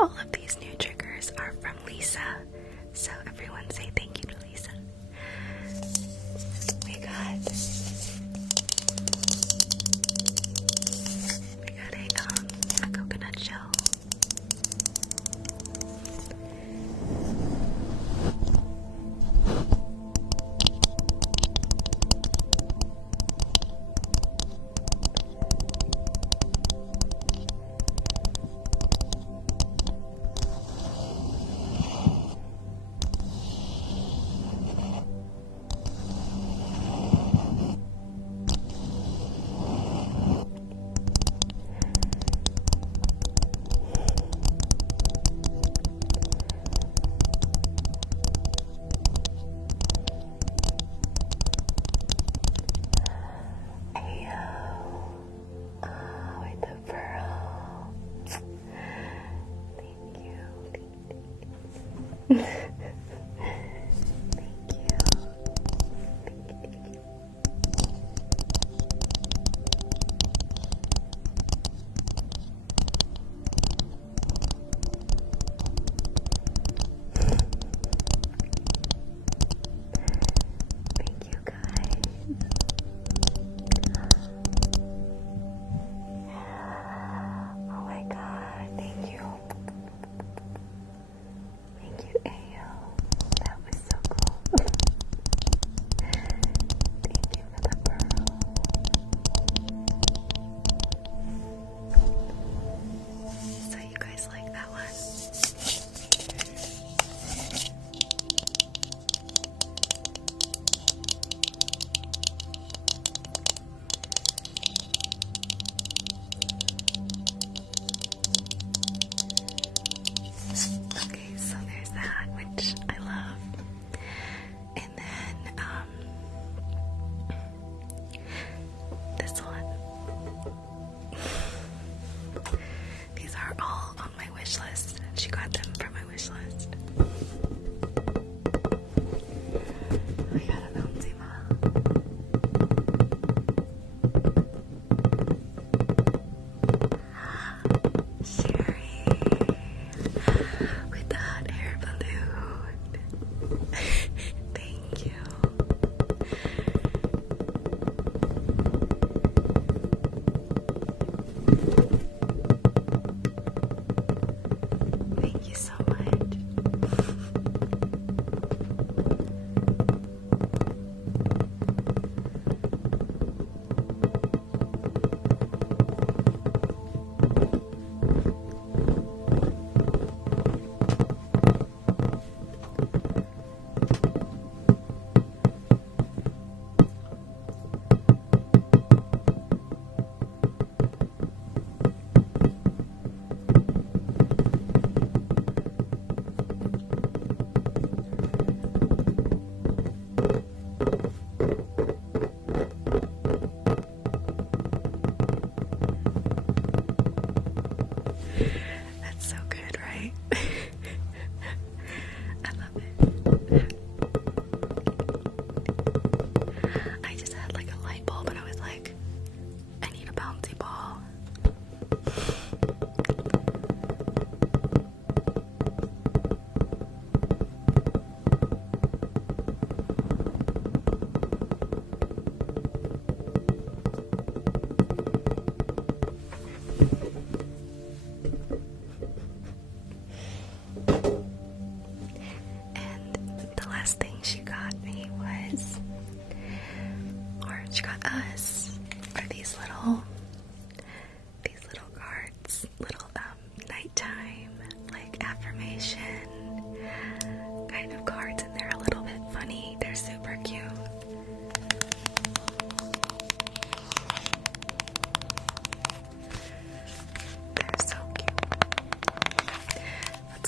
all of these new triggers are from Lisa. So everyone say thank you to Lisa. We got a coconut shell.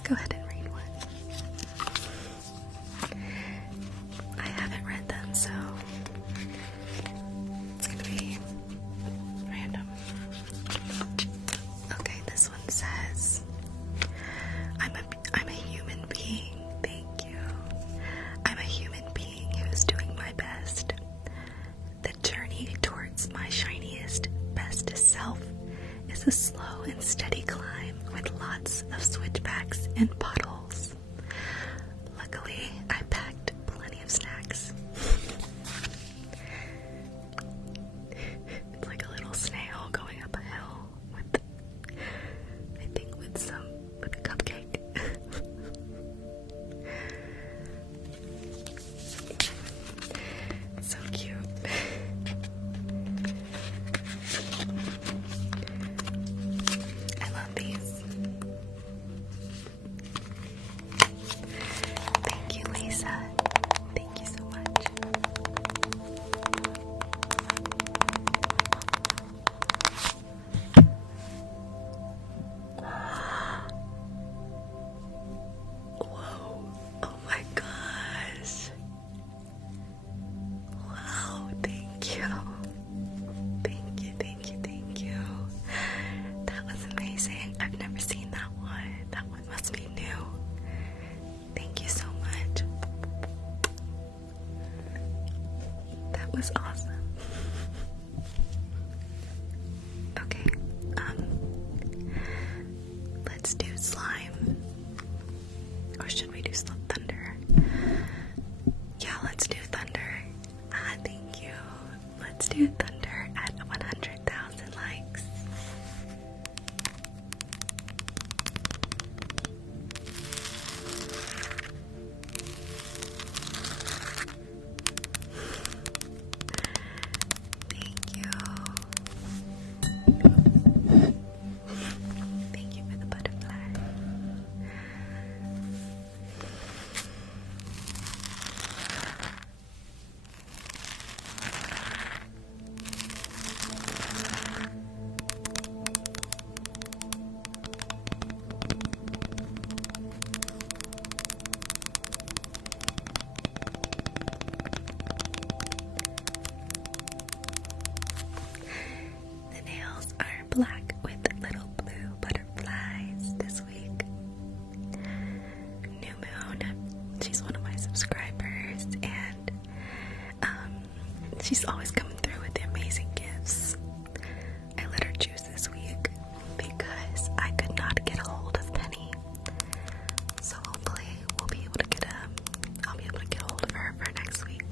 Go ahead and read one. I haven't read them, so it's gonna be random. Okay, this one says, I'm a human being, thank you. I'm a human being who is doing my best. The journey towards my shiniest, bestest self is a slow and steady climb with lots of switchbacks and puddles. Luckily, I packed plenty of snacks. It's like a little snail going up a hill with, I think, with a cupcake. So cute. I love these. Thank you, Lisa. Thank you so much. Whoa. Oh my gosh. Wow, thank you. Thank you, thank you, thank you. That was amazing. I've never seen that one. That one must be new. Thank you so much. That was awesome. Okay, let's do slime. Or should we do thunder? Yeah, let's do thunder. Ah, thank you. Let's do thunder at 100,000 likes. Thank you. Thank you for the butterfly. The nails are black with little blue butterflies this week. New Moon, she's one of my subscribers, and she's always coming through with the amazing gifts. I let her choose this week because I could not get a hold of Penny. So hopefully we'll be able to I'll be able to get a hold of her for next week.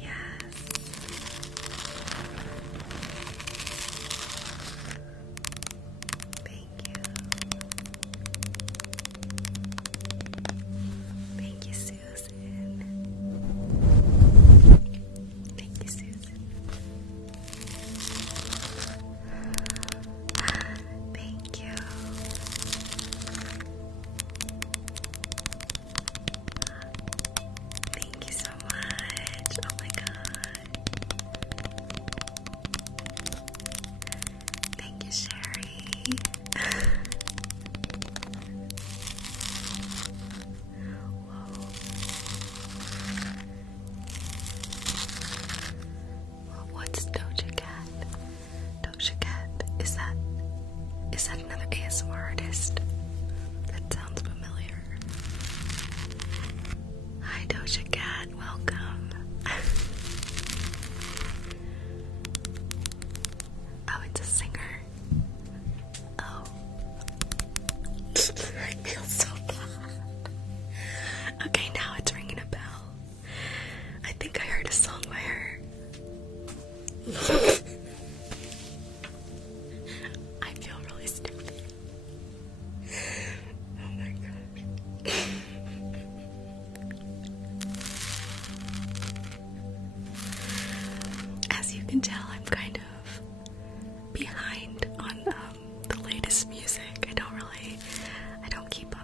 Yes. Thank you. Thank you, Susan. Thank you, Susan. Thank you. Thank you so much. Oh my god. Thank you, Sherry. Whoa. What's Doja Cat? Doja Cat, is that another ASMR artist? That sounds familiar. Hi Doja Cat, welcome. Oh, it's a singer. Oh. I feel so bad. Okay, now it's ringing a bell. I think I heard a song by her. I feel really stupid. Oh my gosh. As you can tell, I'm kind of behind on the latest music. I don't keep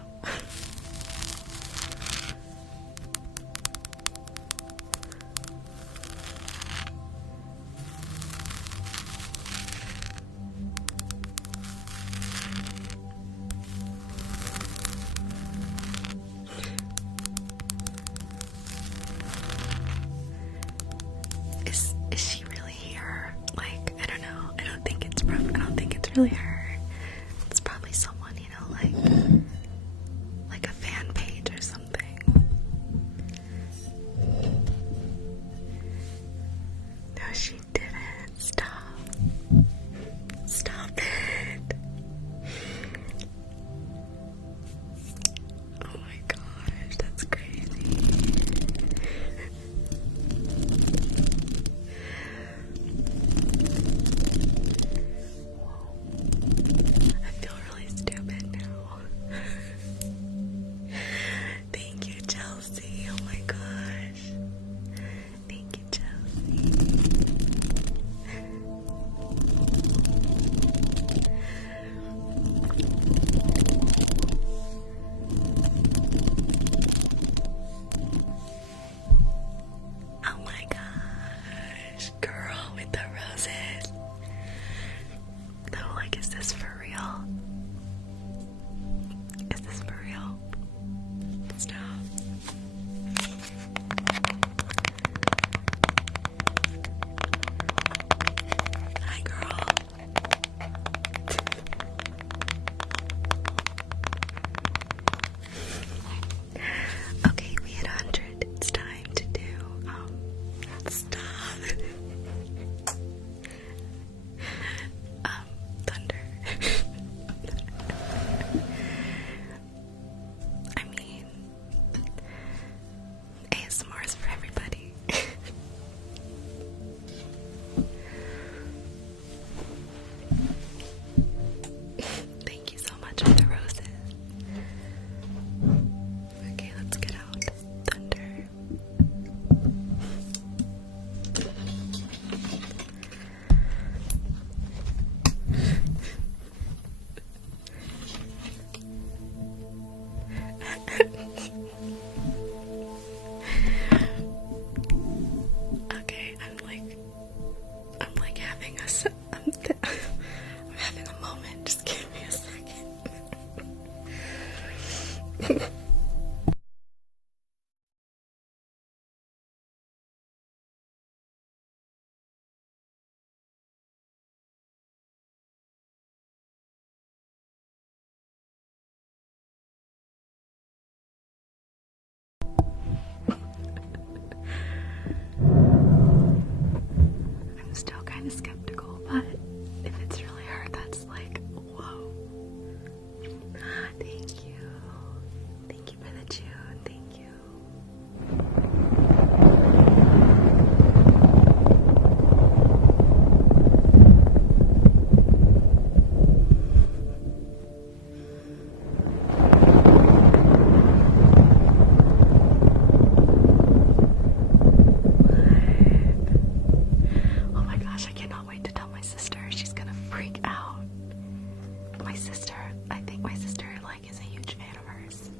sister, I think my sister like is a huge fan of hers.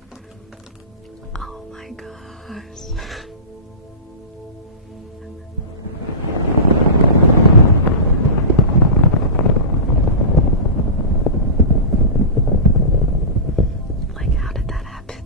Oh my gosh. Like, how did that happen?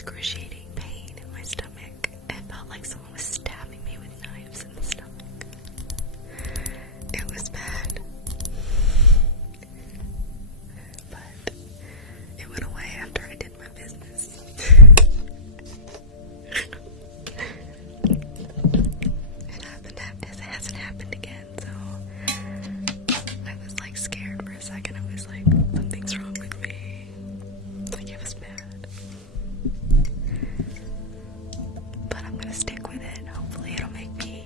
excruciating pain in my stomach. It felt like someone was stabbing me with knives in the stomach. It was bad. But it went away after I did my business. It hasn't happened again, so I was like scared for a second. I was like, something's wrong with me. Like, it was bad. But I'm gonna stick with it. Hopefully it'll make me,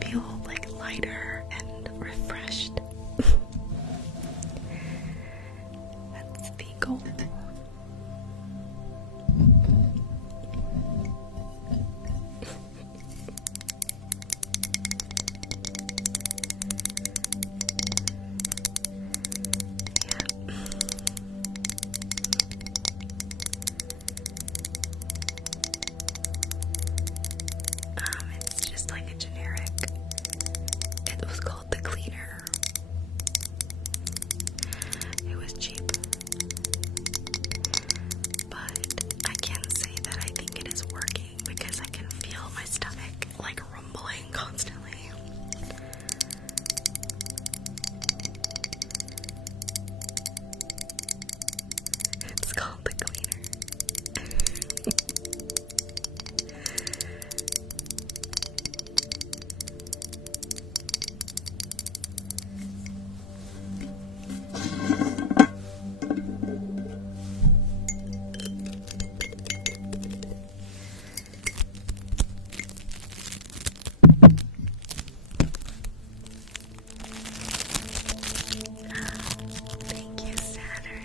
feel like lighter and refreshed. That's the goal. It's just like a generic. It was called the Cleaner. It was cheap. But I can say that I think it is working because I can feel my stomach like rumbling constantly. It's called the Cleaner. Thank you, Saturn.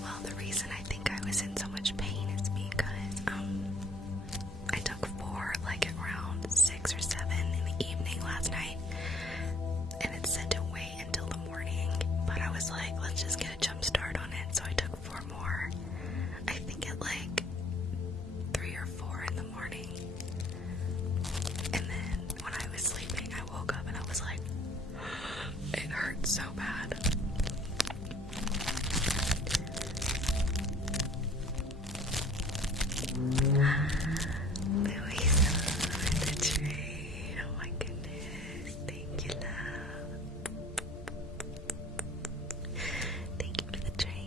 Well, the reason I think I was in so much pain is because I took 4 like around 6 or 7 in the evening last night, and it said to wait until the morning, but I was like, let's just get a jump start on it, so I took 4 more. I think at like 3 or 4 in the morning, and then when I was sleeping I woke up and I was like, it hurt so bad. Louisa, the train. Oh my goodness. Thank you, love. Thank you for the train.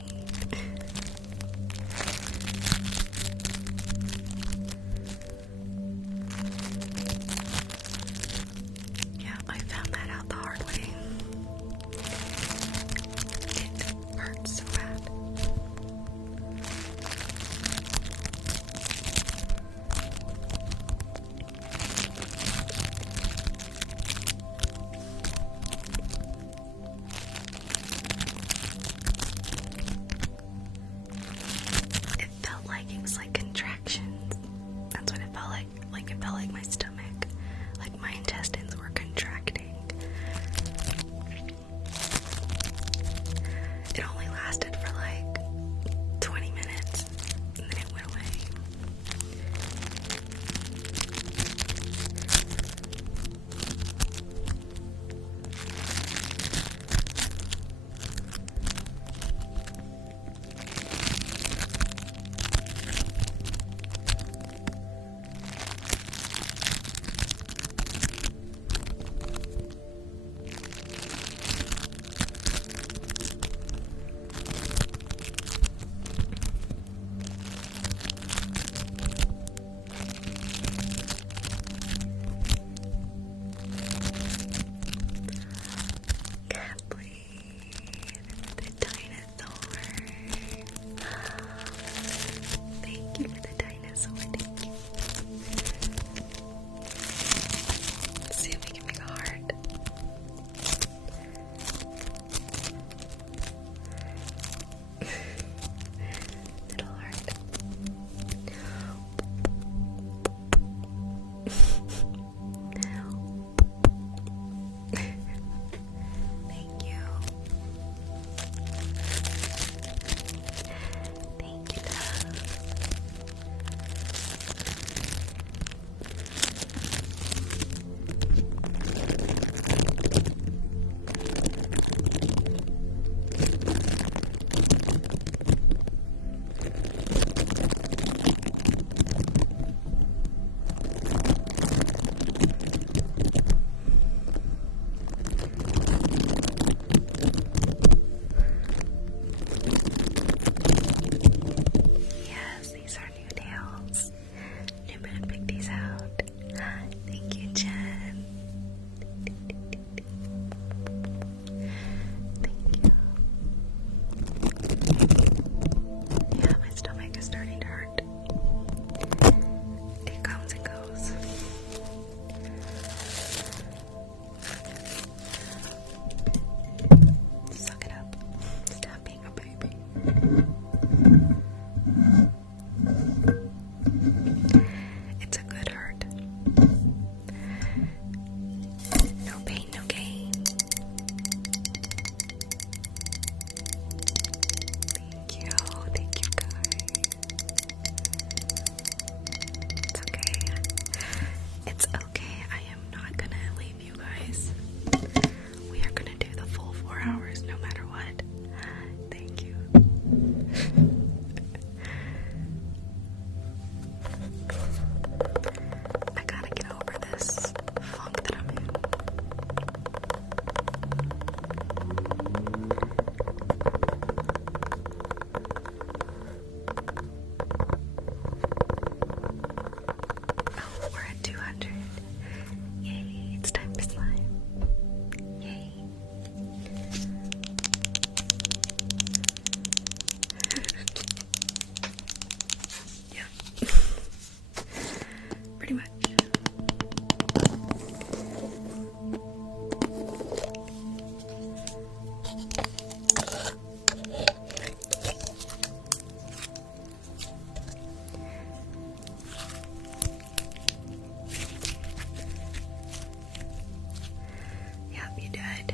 You did.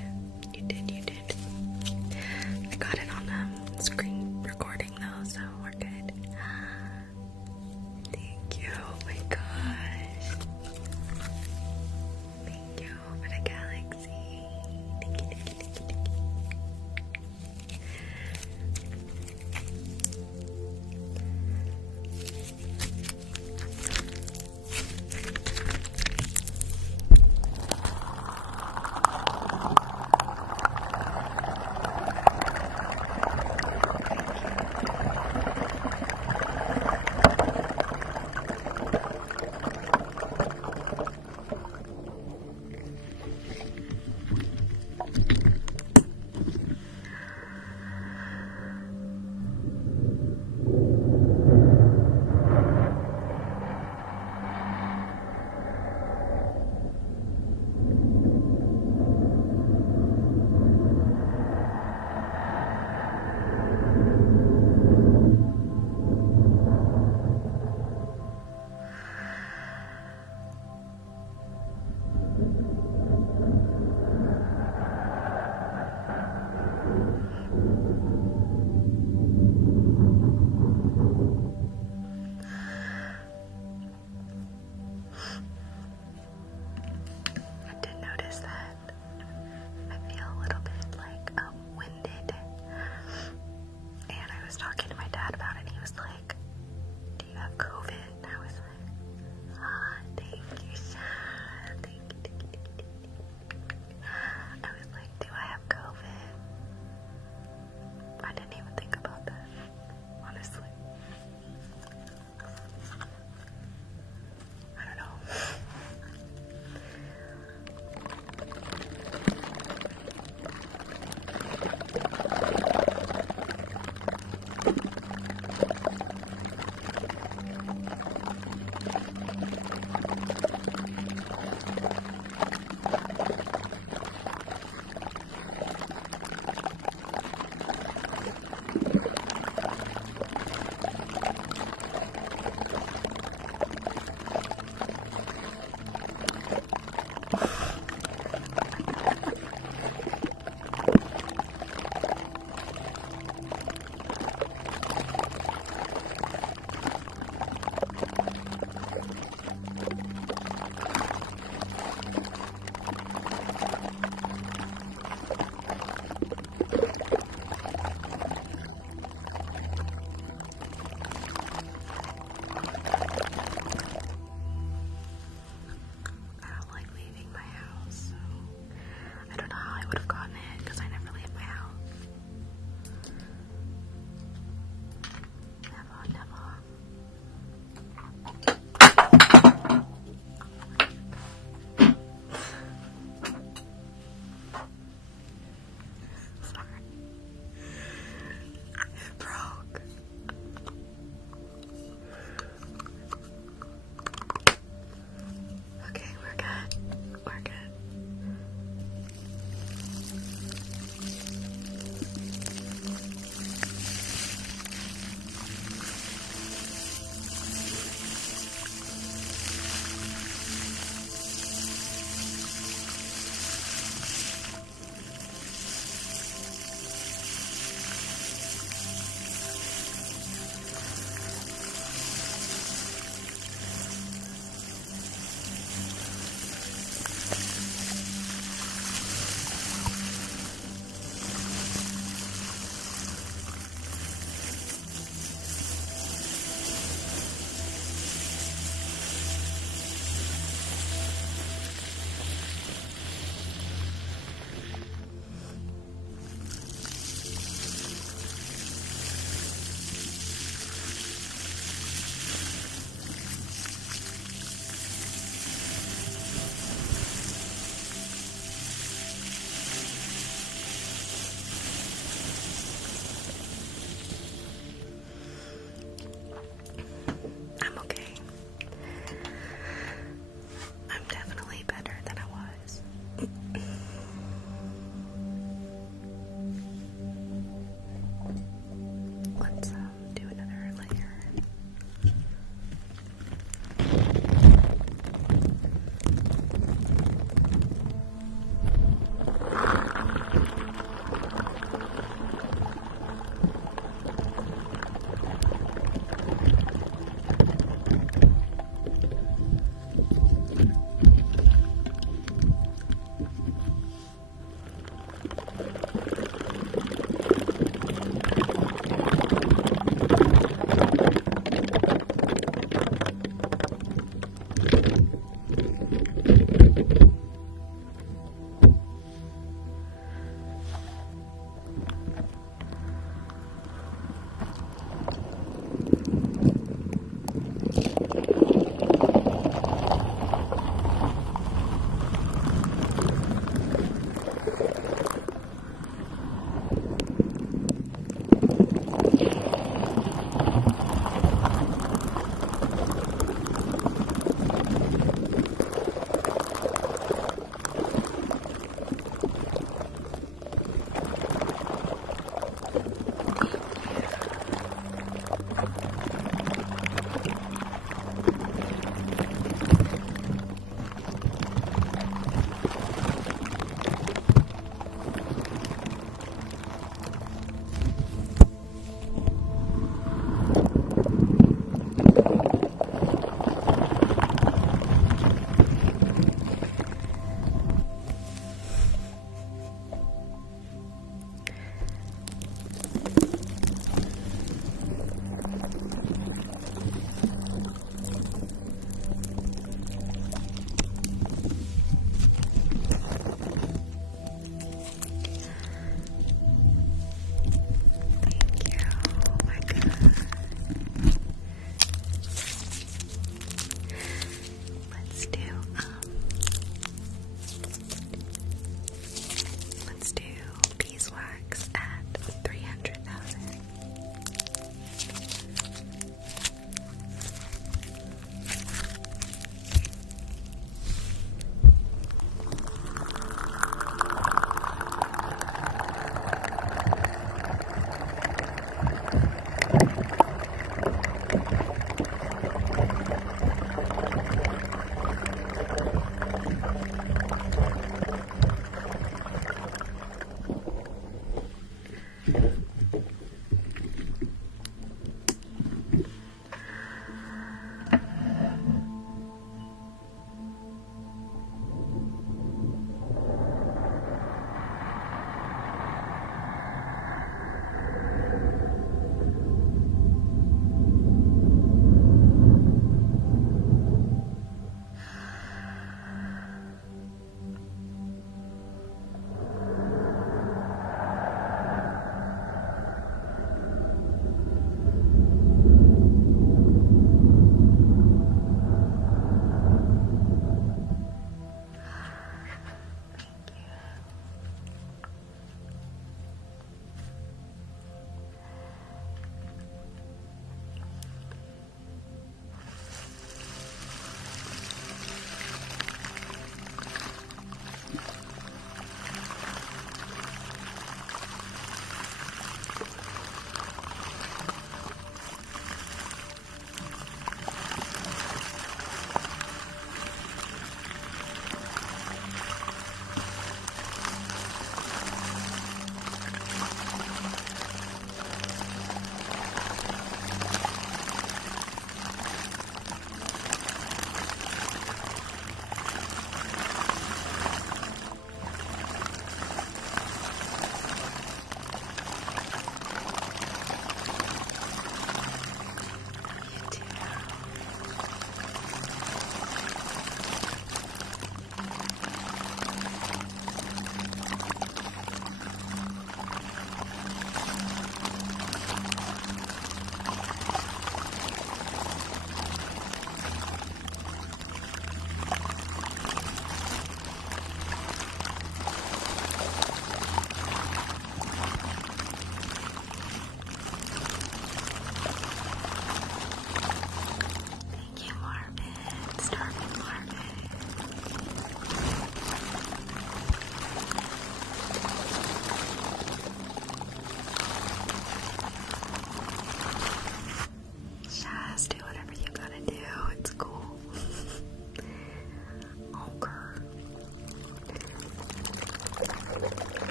You did, you did. I got it on the screen recording though, so we're good. Thank you. Oh my gosh. Thank you for the galaxy. Thank you, thank you, thank you, thank you.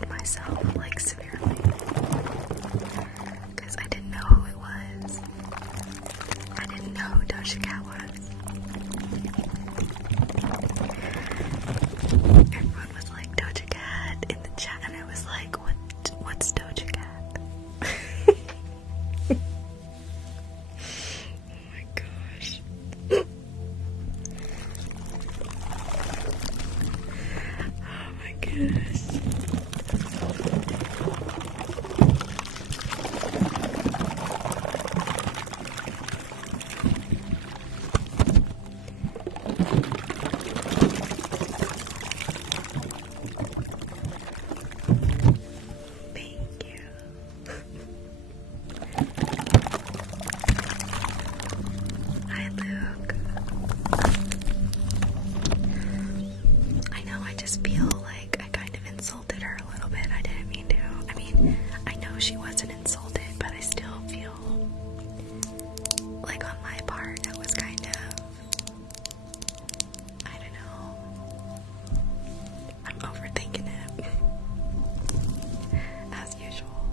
embarrassed myself, like, severely. Because I didn't know who it was. I didn't know who Doja Cat was. Everyone was like, Doja Cat in the chat, and I was like, what's Doja Cat? Oh my gosh. Oh my goodness. Thank you. Hi, Luke. I know, I just feel like I kind of insulted her a little bit. I didn't mean to. I mean, I know she wasn't insulted, but I still feel like on my part it was kind of, I don't know. I'm overthinking it. As usual.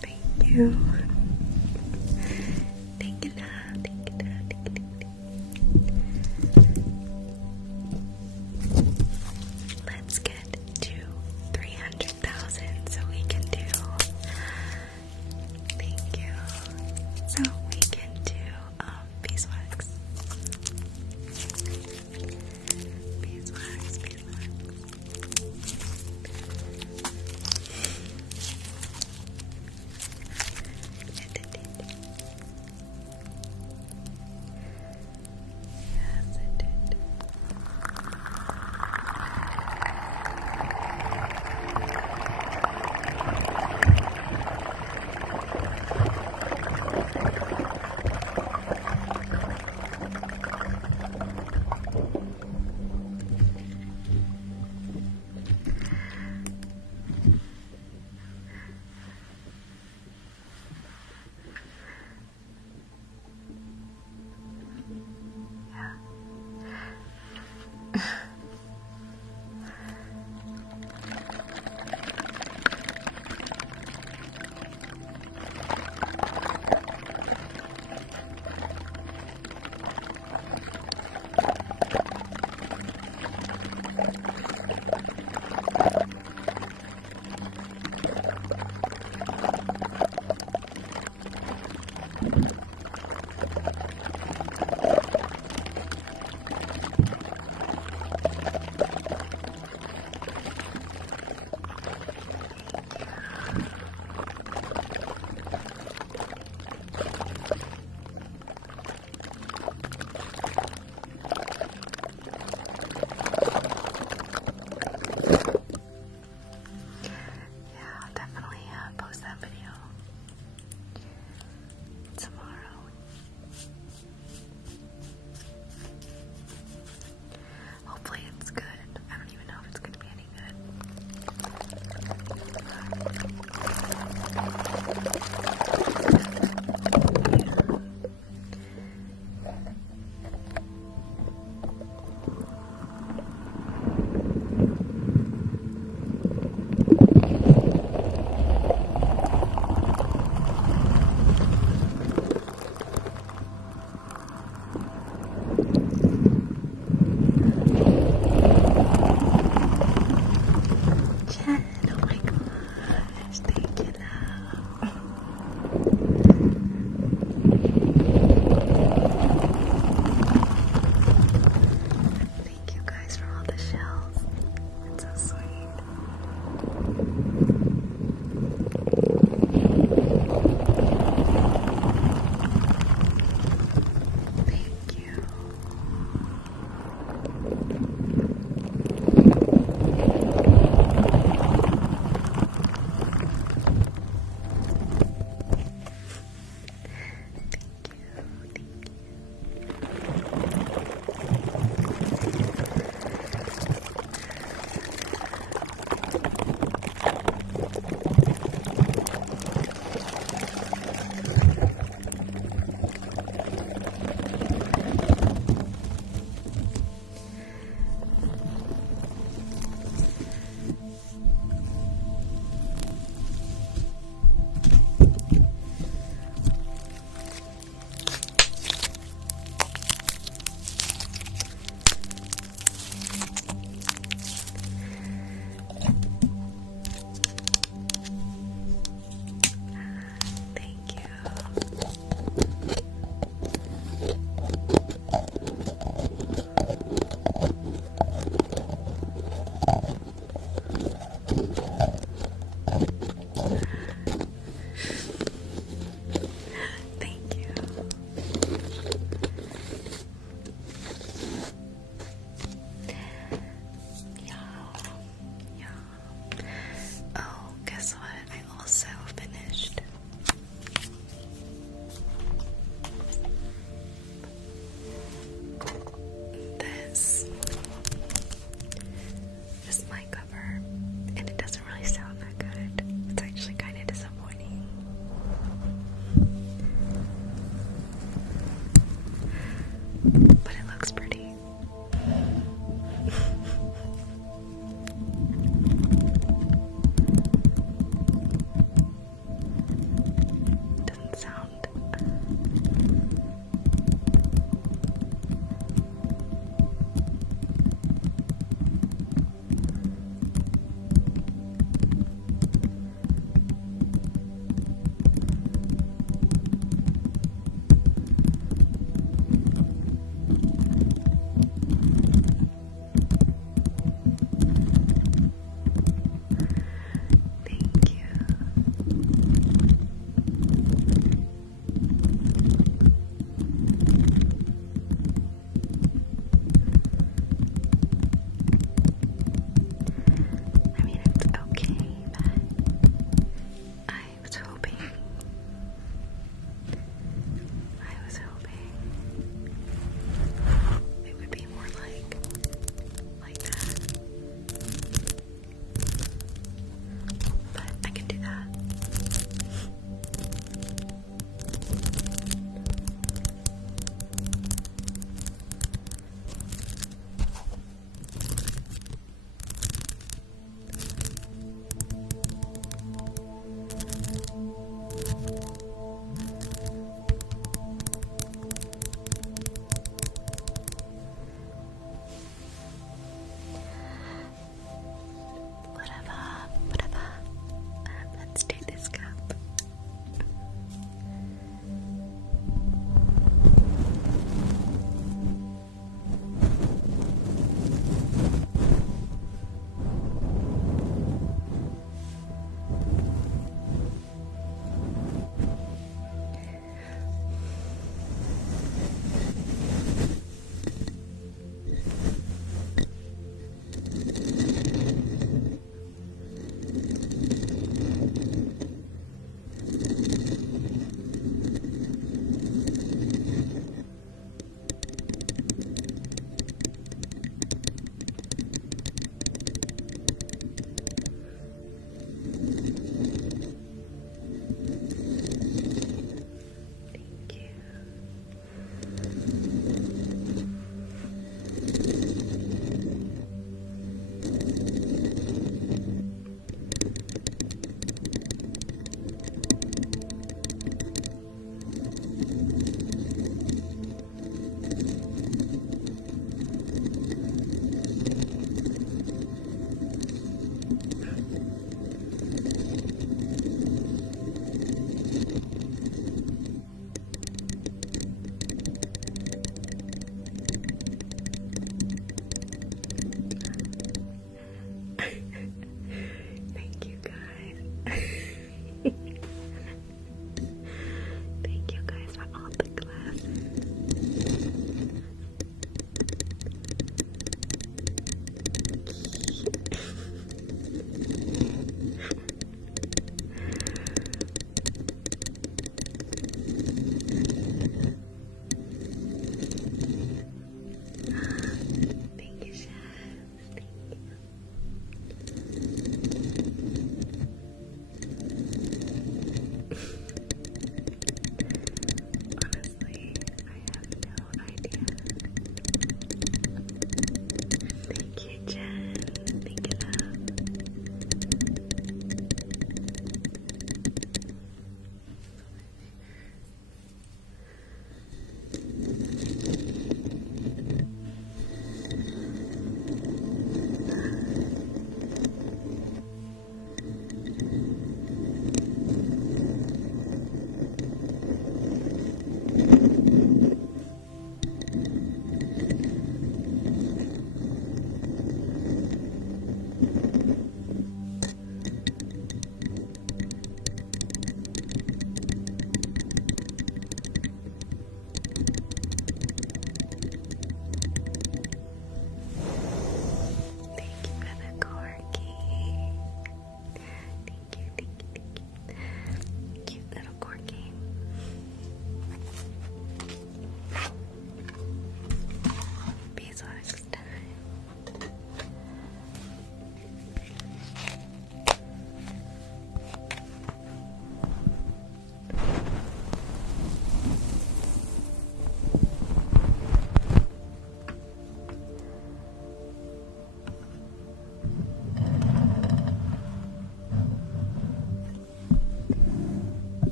Thank you. Thank you, love. Thank you, love. Thank you. Let's get to 300,000 so we can do. Thank you. So we can do beeswax. Beeswax, beeswax. Thank you. Yeah. Oh, guess what? I also finished this mic cover, and it doesn't really sound that good. It's actually kind of disappointing. But it looks pretty. Doesn't sound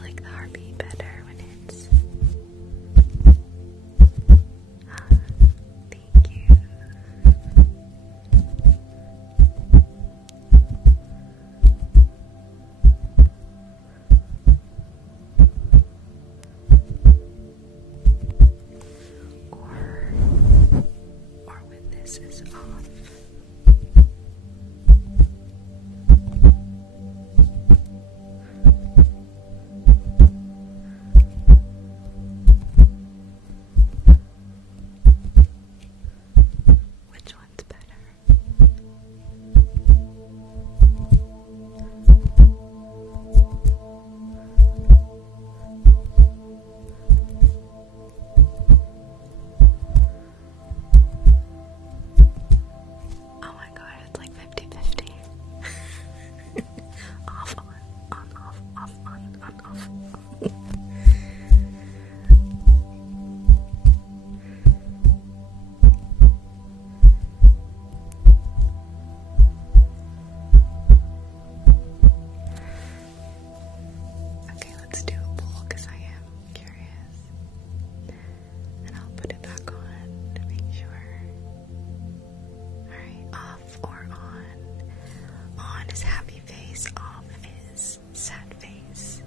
like the heartbeat better when it's. Thank you. Or when this is off. Which one's better? Oh my god, it's like 50-50. Off, on, off, on, off. Okay, let's do a poll because I am curious. And I'll put it back on to make sure. Alright, off or on? On is happy face, off is sad face.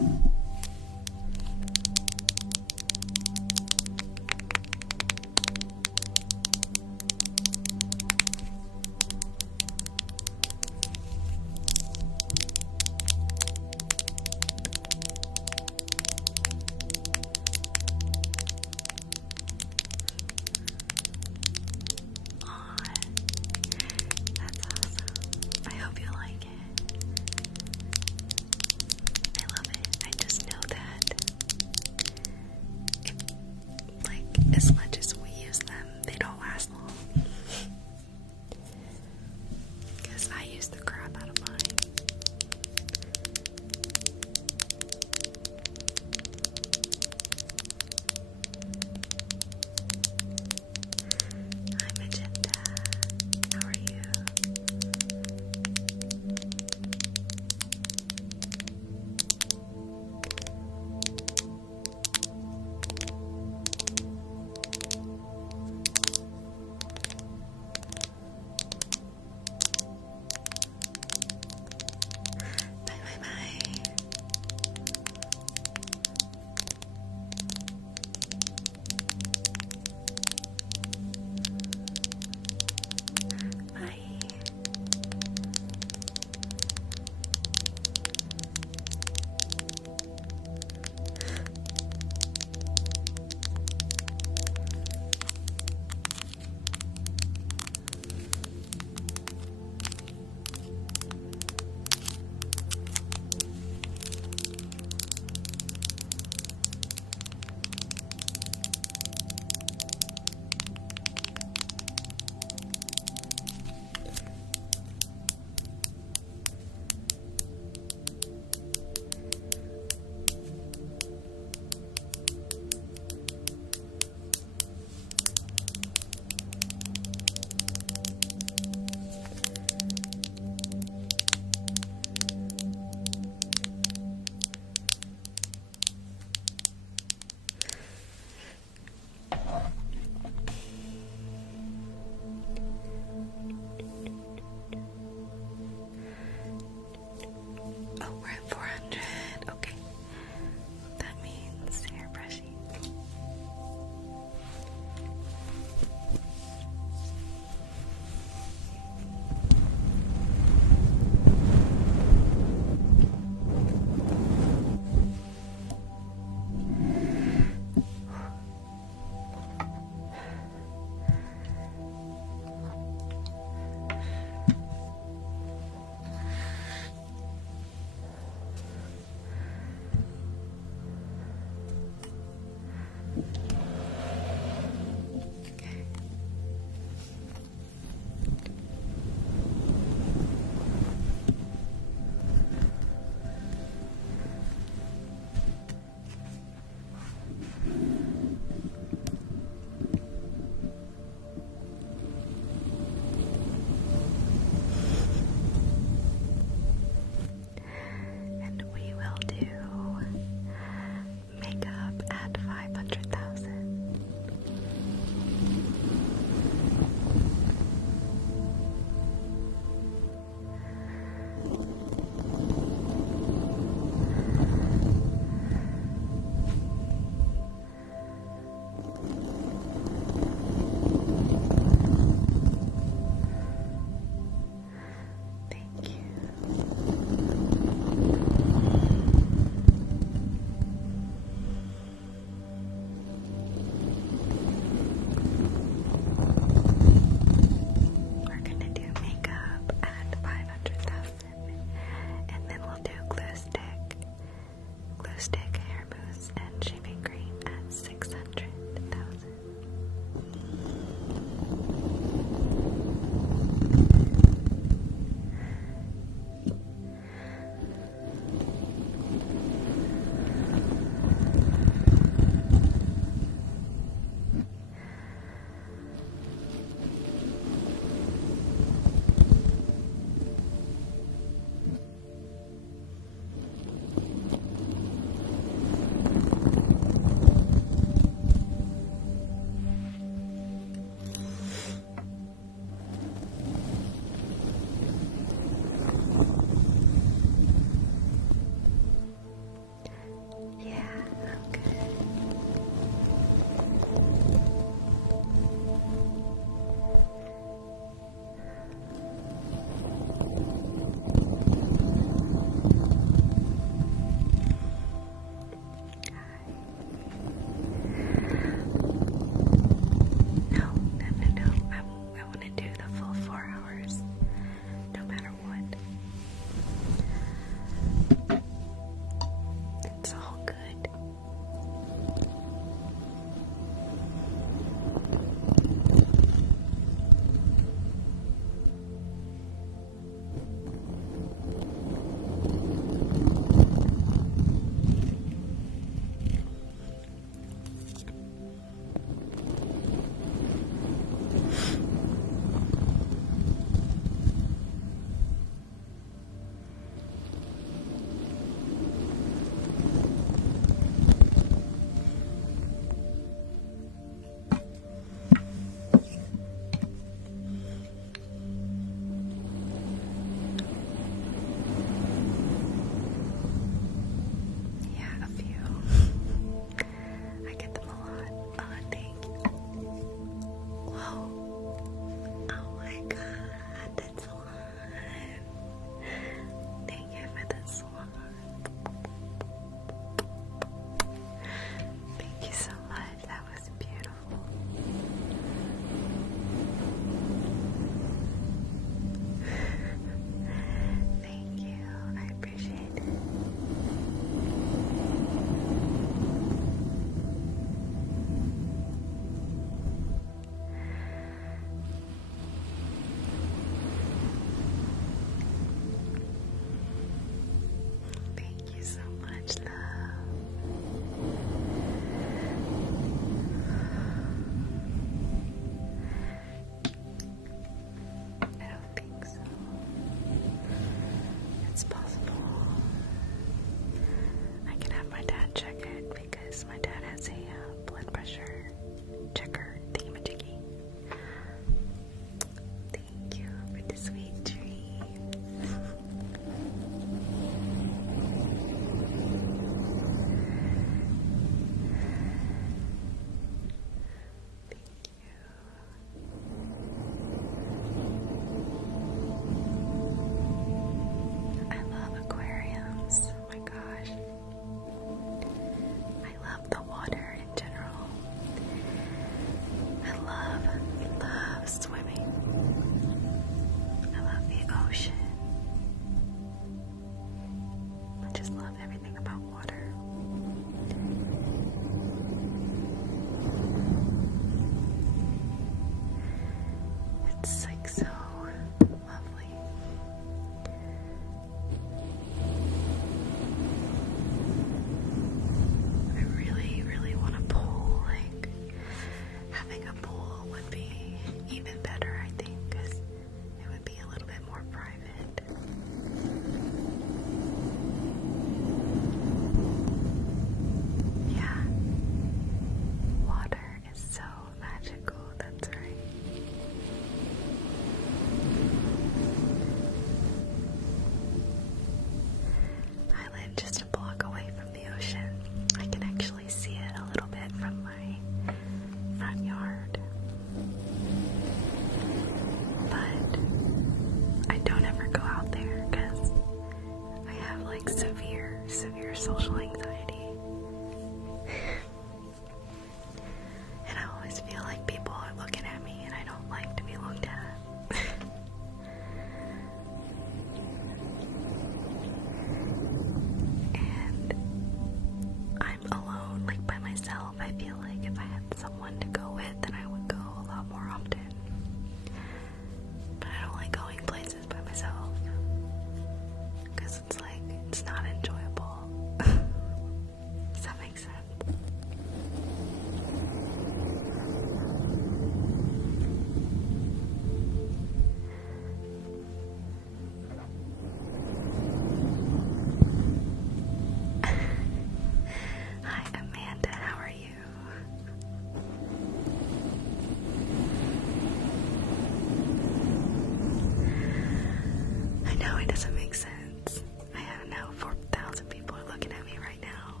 know it doesn't make sense. I don't know, 4,000 people are looking at me right now.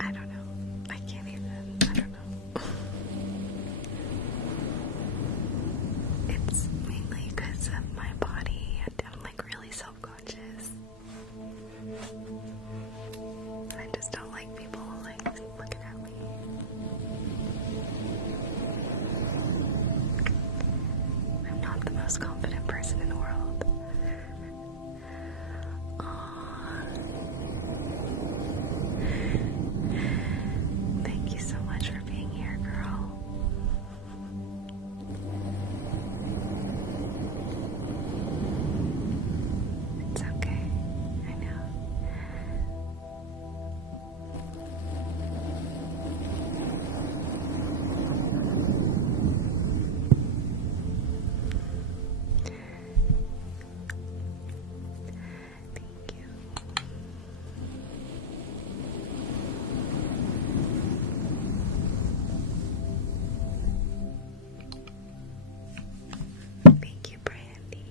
I don't know. I can't even. I don't know. It's mainly because of my body, and I'm like really self-conscious. I just don't like people like looking at me. I'm not the most confident person in the world. Aww. Thank you so much for being here, girl. It's okay. I know. Thank you. Thank you, Brandy.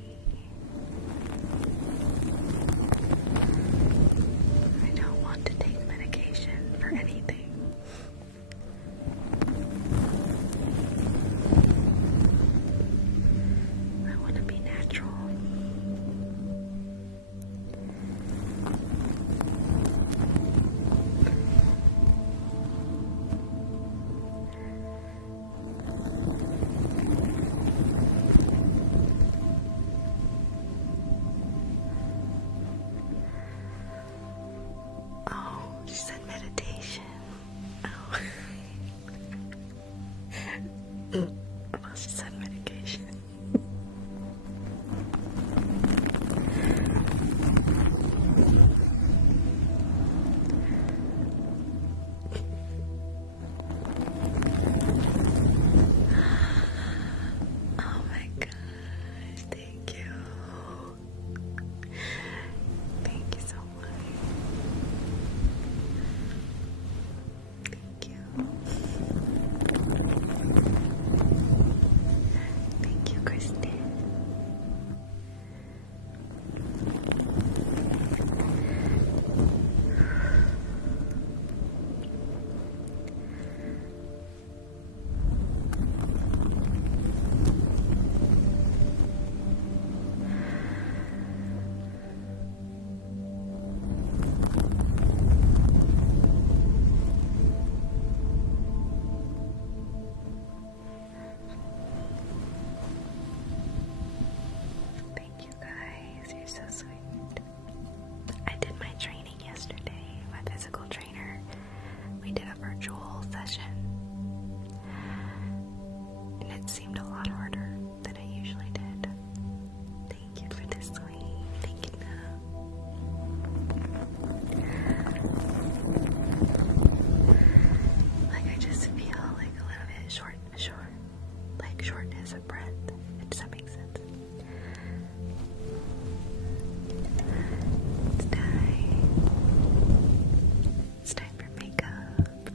I don't want to take medication for anything. I want to be natural. Oh, she said meditation. Oh. Well, she said medication. Oh my gosh, thank you. Thank you so much. Thank you. Thank you, Kristen. Thank you guys, you're so sweet. I did my training yesterday, my physical trainer. We did a virtual session. And it seemed a lot harder than it usually did. Thank you for this sweet. Thank you. Like I just feel like a little bit short, like shortness of breath. Does that make sense? It's time. It's time for makeup.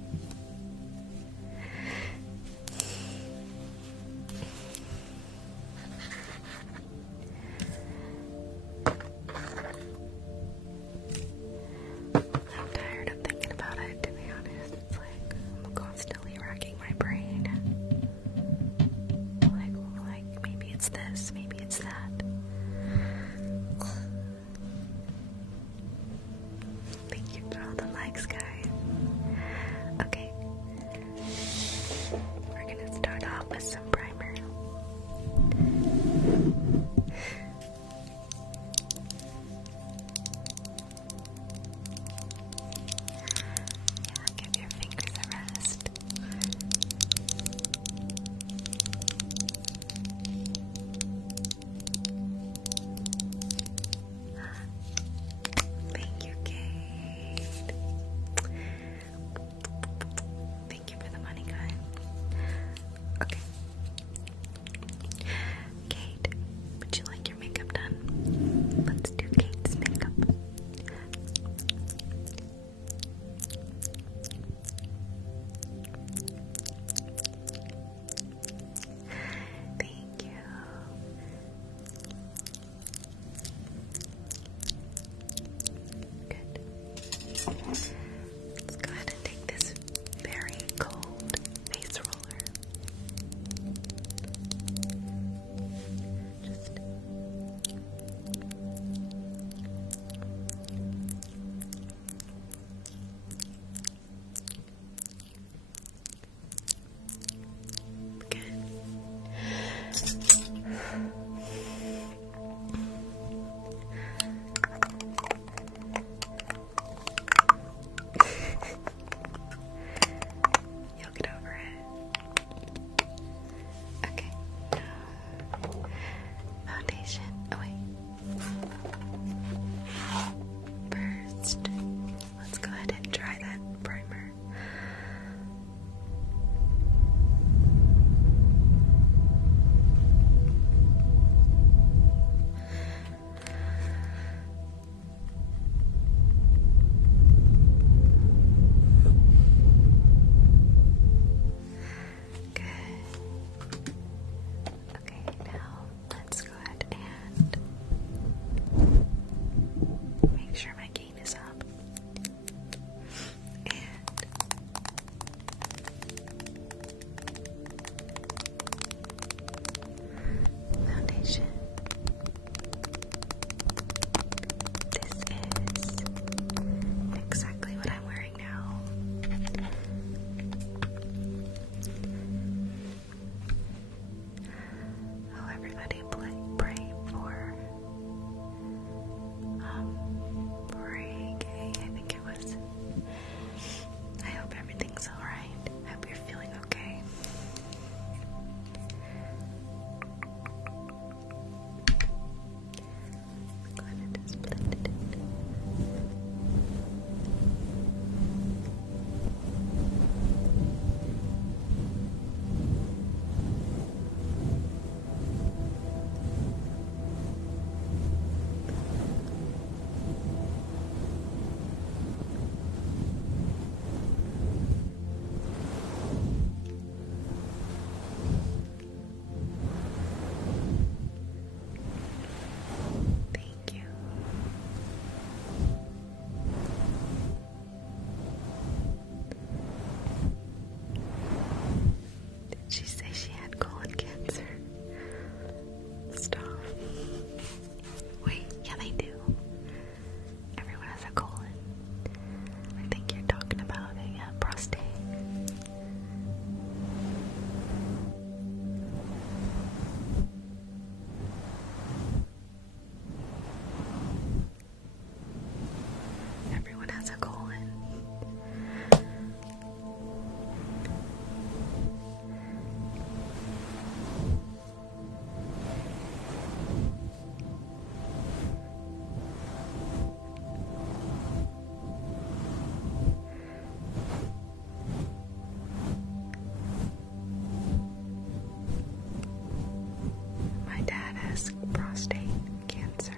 has prostate cancer.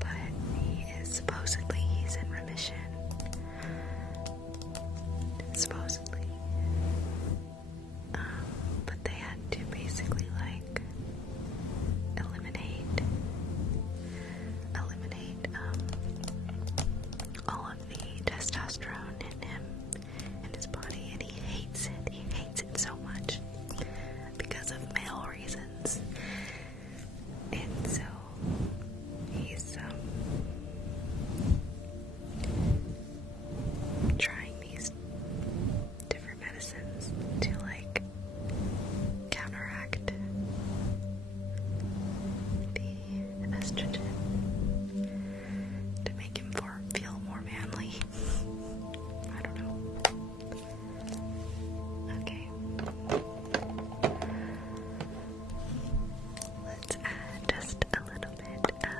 But supposedly he's in remission. Supposedly. But they had to basically like eliminate all of the testosterone in him, in his body, and he hates it. He hates it so much because of male reasons. And so he's trying these different medicines to like counteract the estrogen to make him feel more manly. I don't know. Okay. Let's add just a little bit of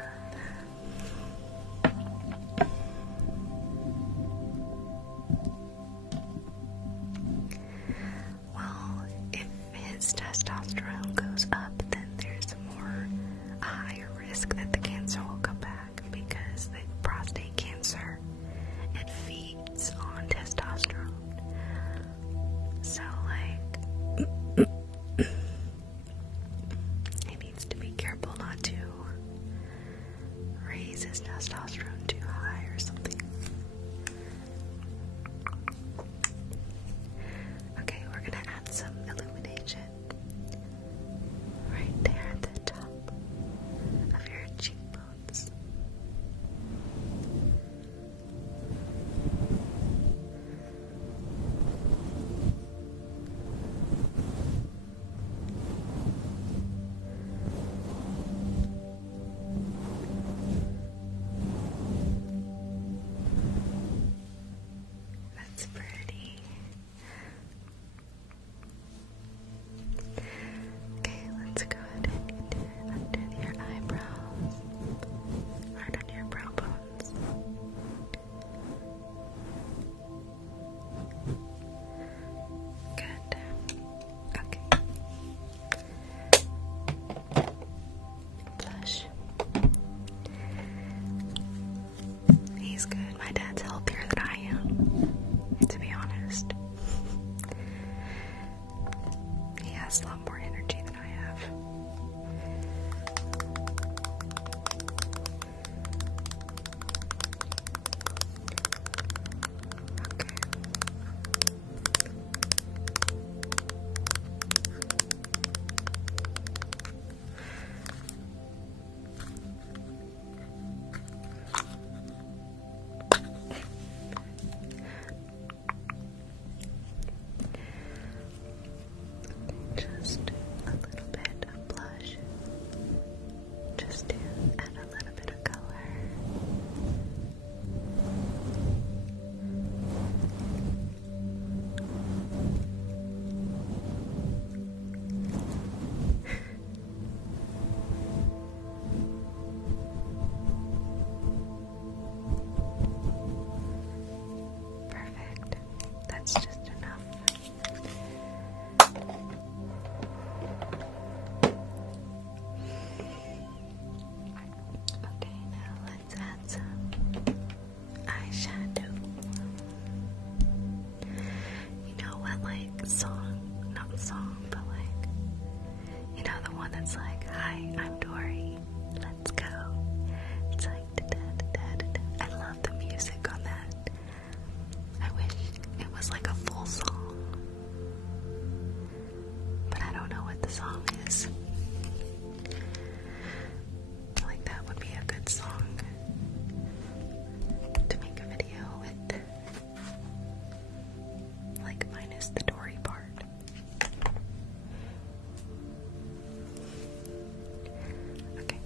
well, if his testosterone goes up, then there's a higher risk that the cancer will come back, because the prostate cancer, it feeds on testosterone. So like he needs to be careful not to raise his testosterone too high or something. Okay, we're gonna add some illumination right there at the top of your cheekbones. That's pretty. Okay, let's go ahead and do it under your eyebrows, right on your brow bones. Good. Okay. Blush. He's good. My dad's healthier than I am, to be honest. He has a lot more energy than I have. Okay. Just a little bit of blush, just to add a little bit of color. Perfect. That's just enough. Okay, now let's add some eyeshadow. You know what, like not song, but like, you know the one that's like, hi, I'm Dory, let's go. It's like, da-da-da-da-da. I love the music on that. I wish it was like a full song, but I don't know what the song is. Like that would be a good song to make a video with, like minus the Dory part. Okay.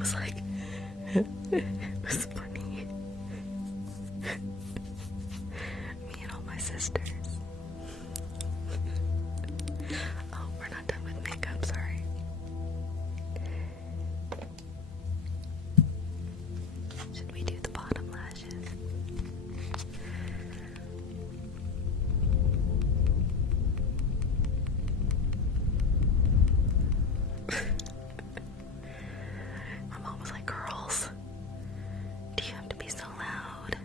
was like, it was funny. Me and all my sisters. Oh, we're not done with makeup, sorry. Should we do the bottom lashes? My mom was like, girls, do you have to be so loud?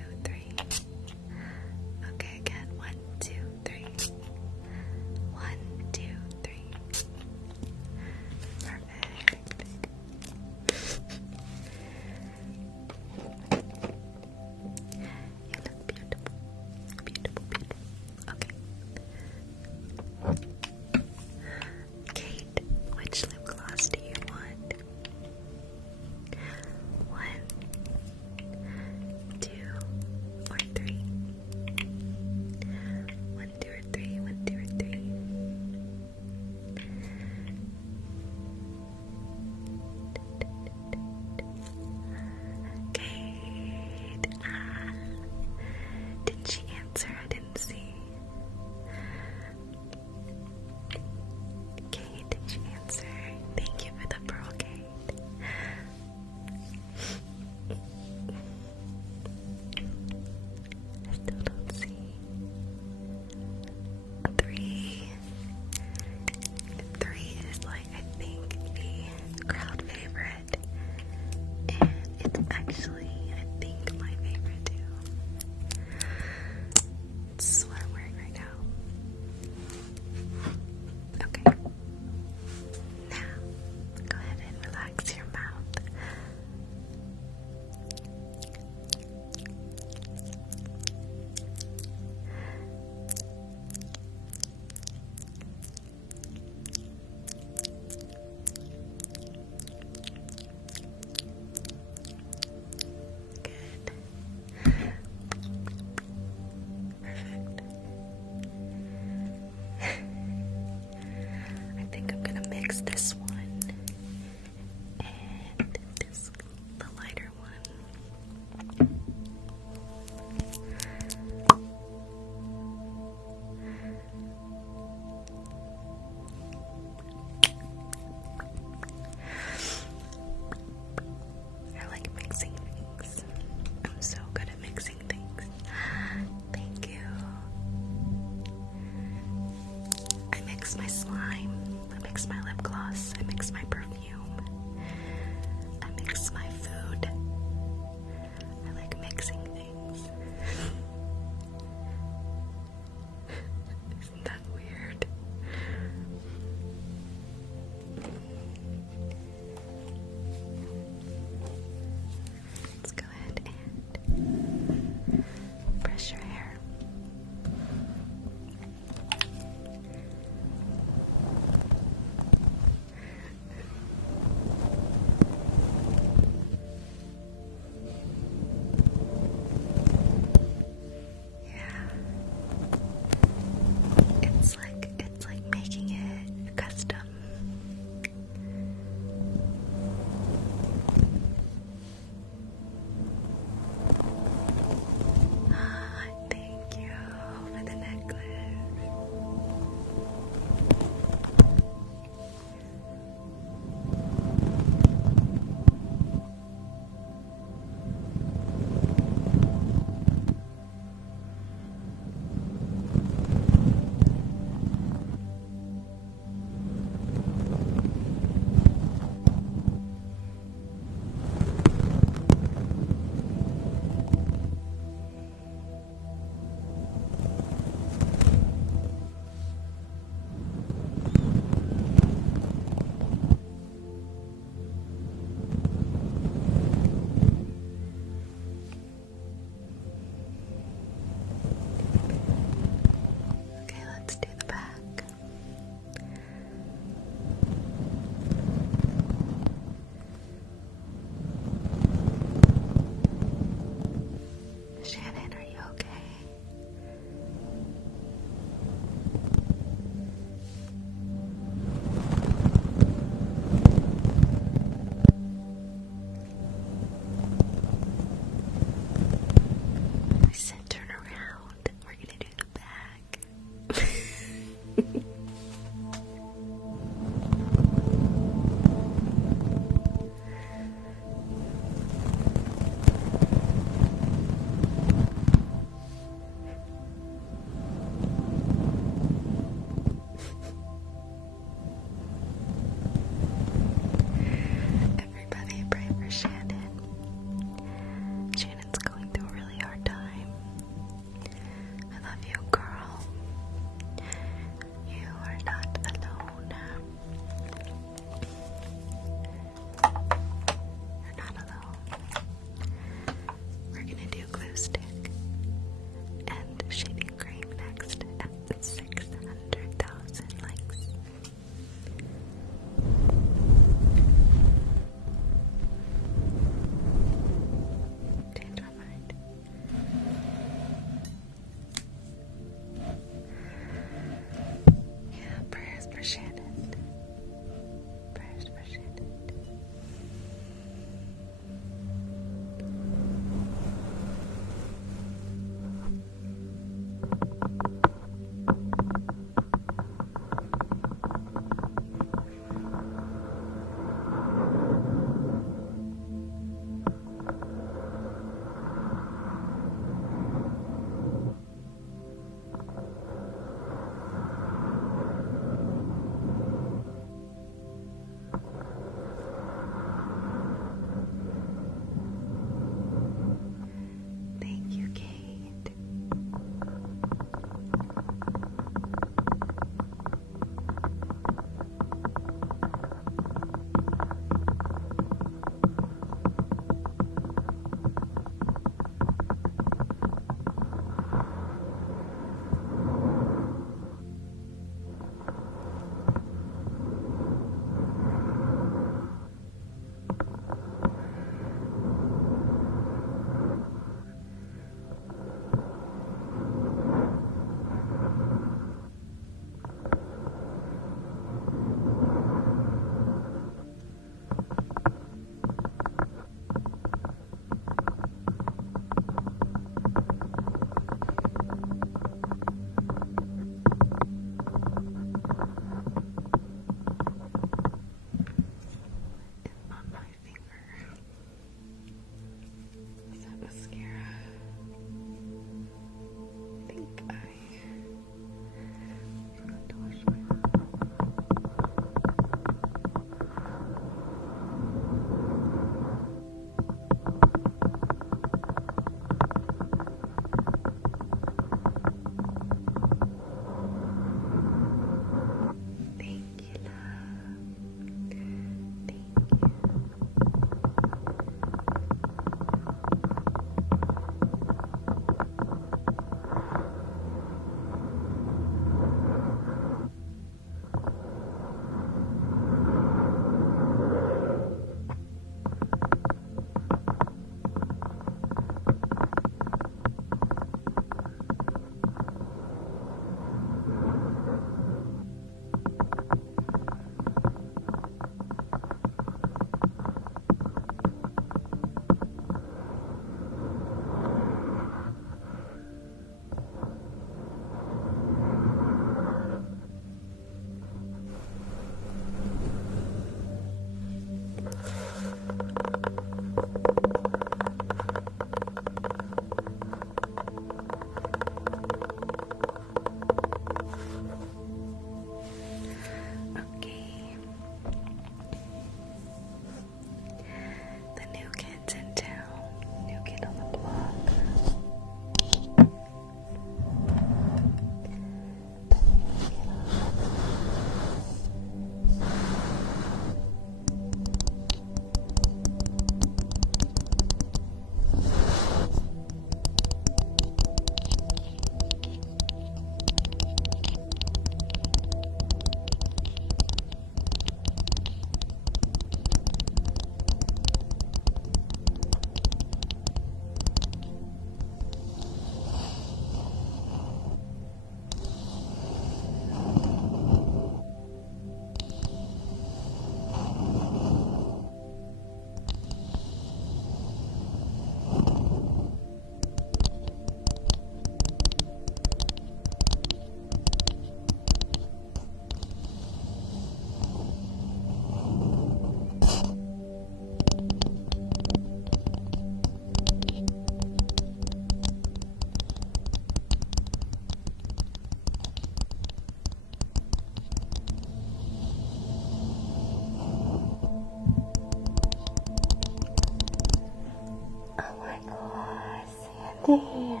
Sandy.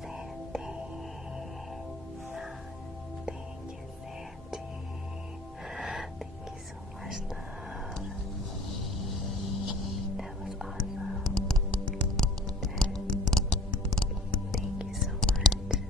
Sandy. Thank you, Sandy. Thank you so much, love. That was awesome. Thank you so much.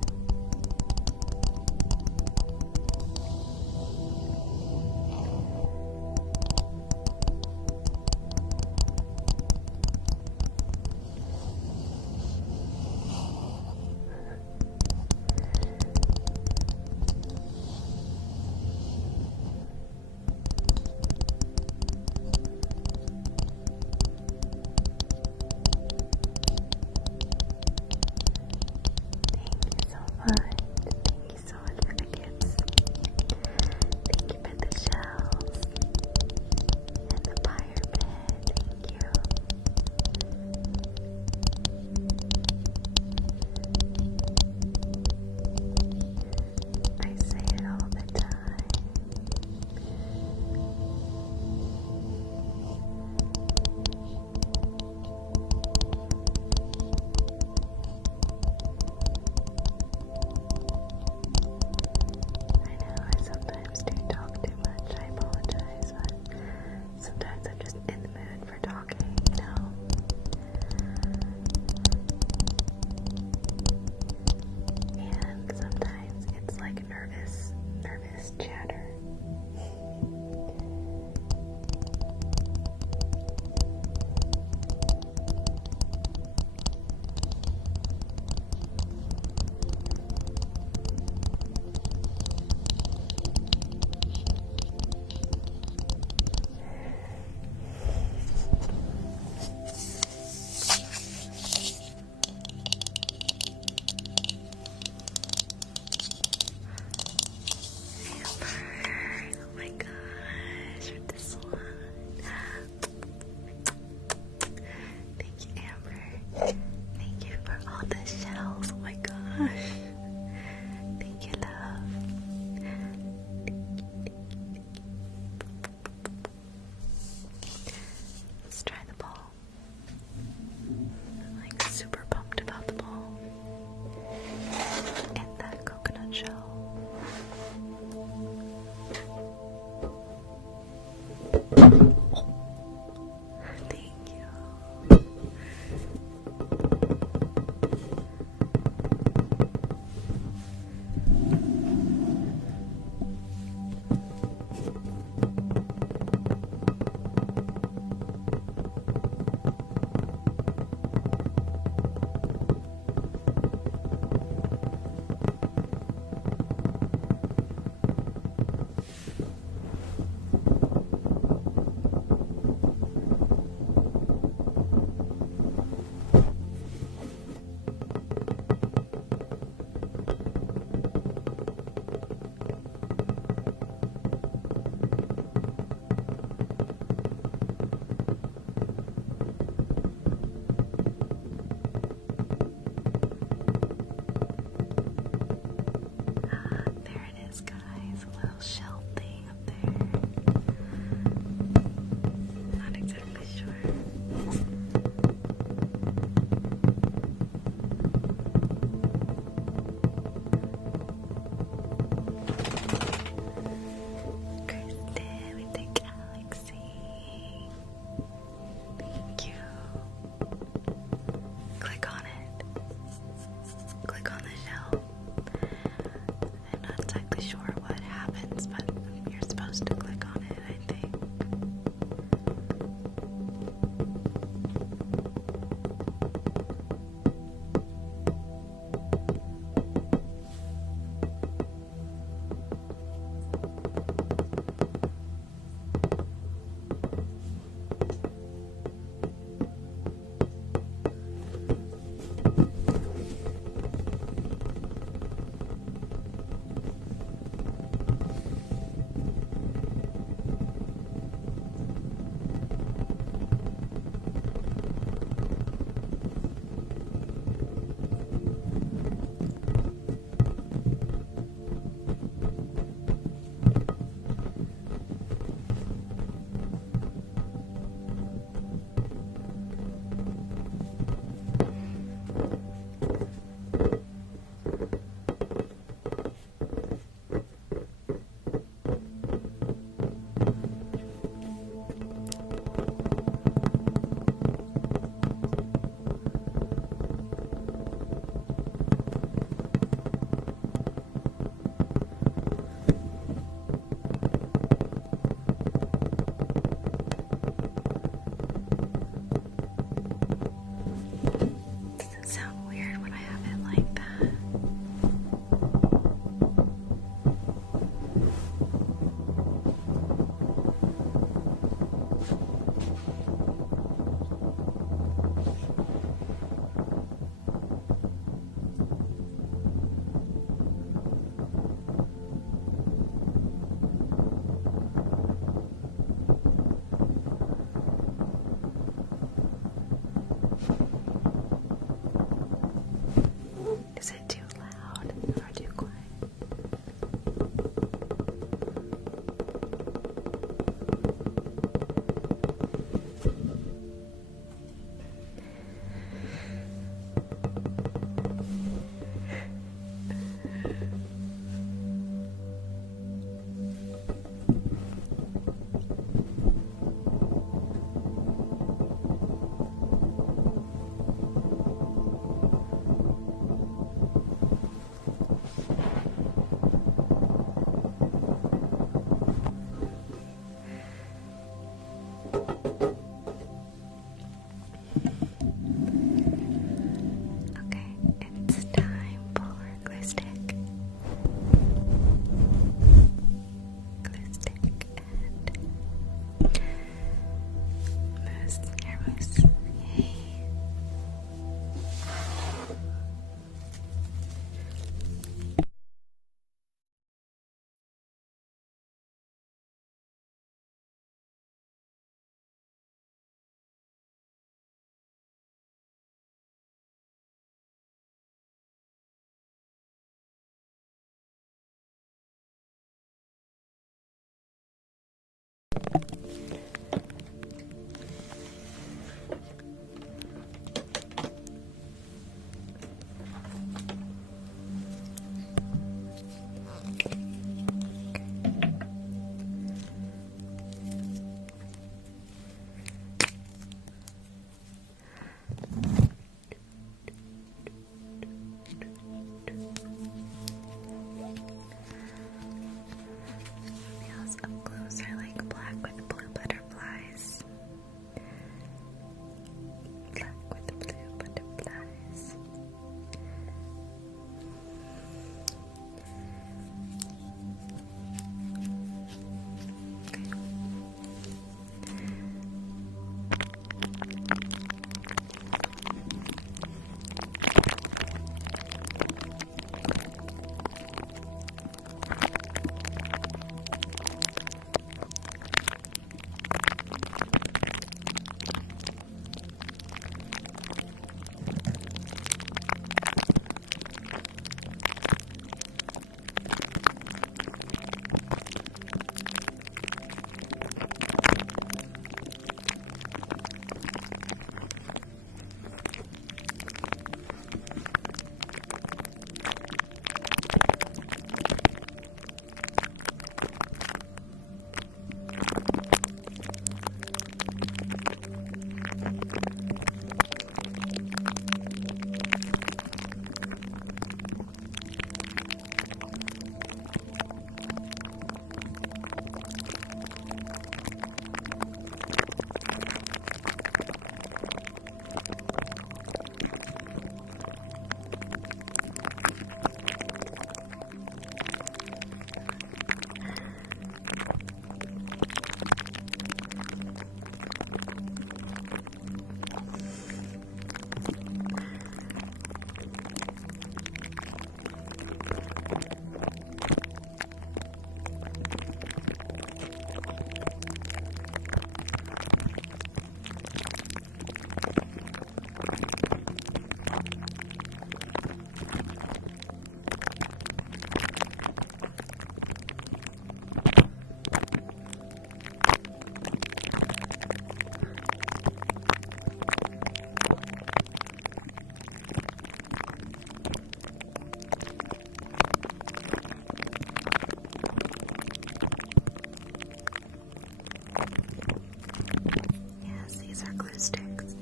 Yes, these are glue sticks.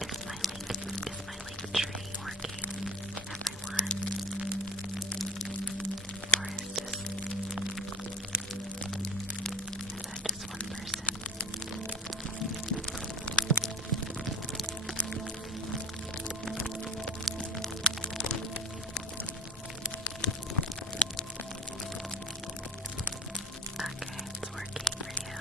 Is my link tree working, everyone? Or is that just one person? Okay, it's working for you.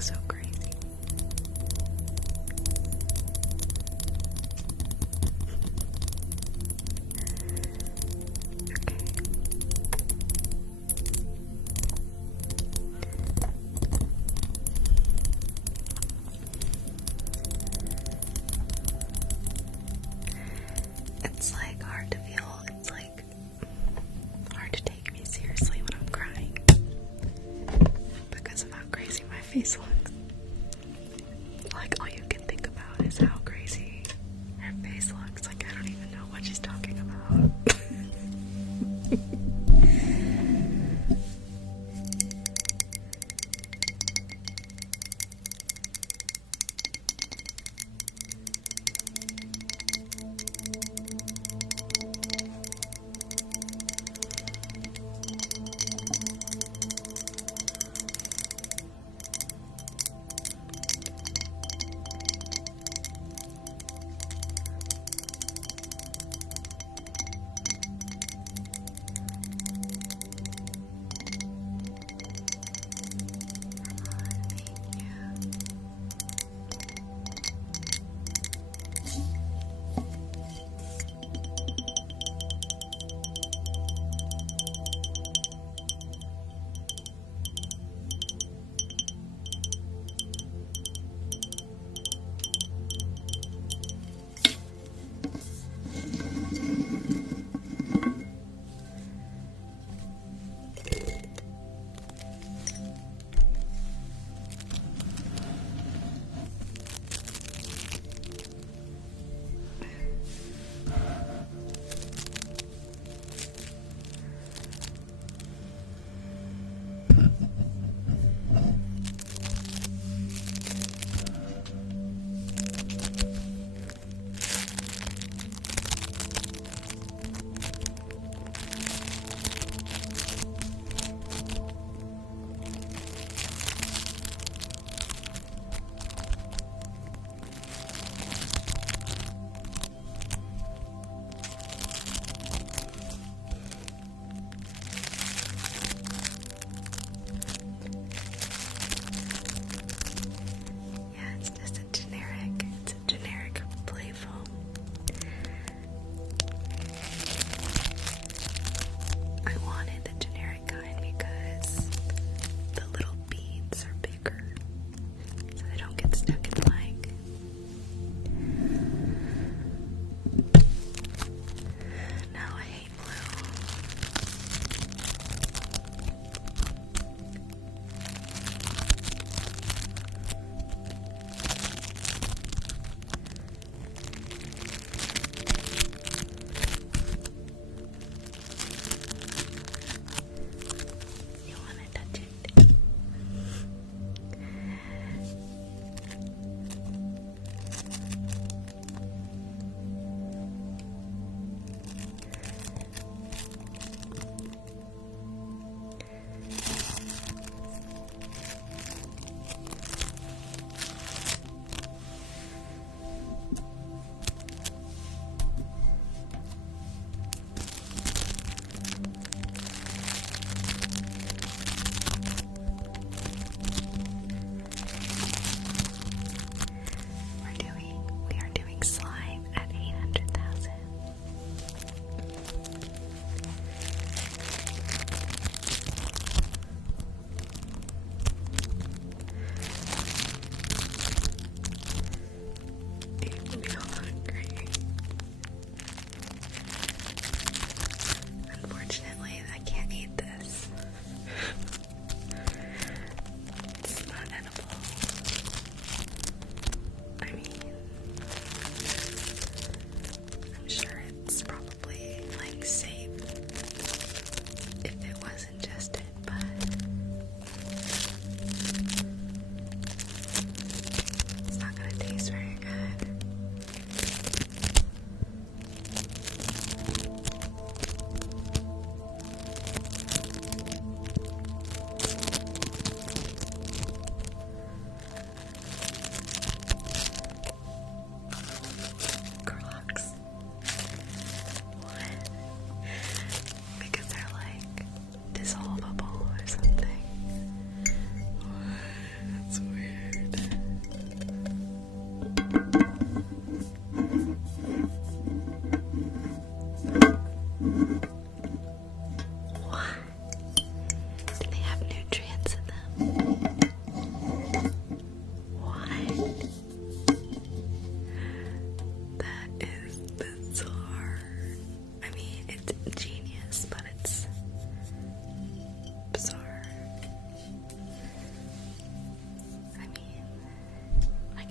looks so crazy. It's like hard to feel, it's like hard to take me seriously when I'm crying because of how crazy my face looks. Like all you can think about is how crazy her face looks. Like I don't even know what she's talking about.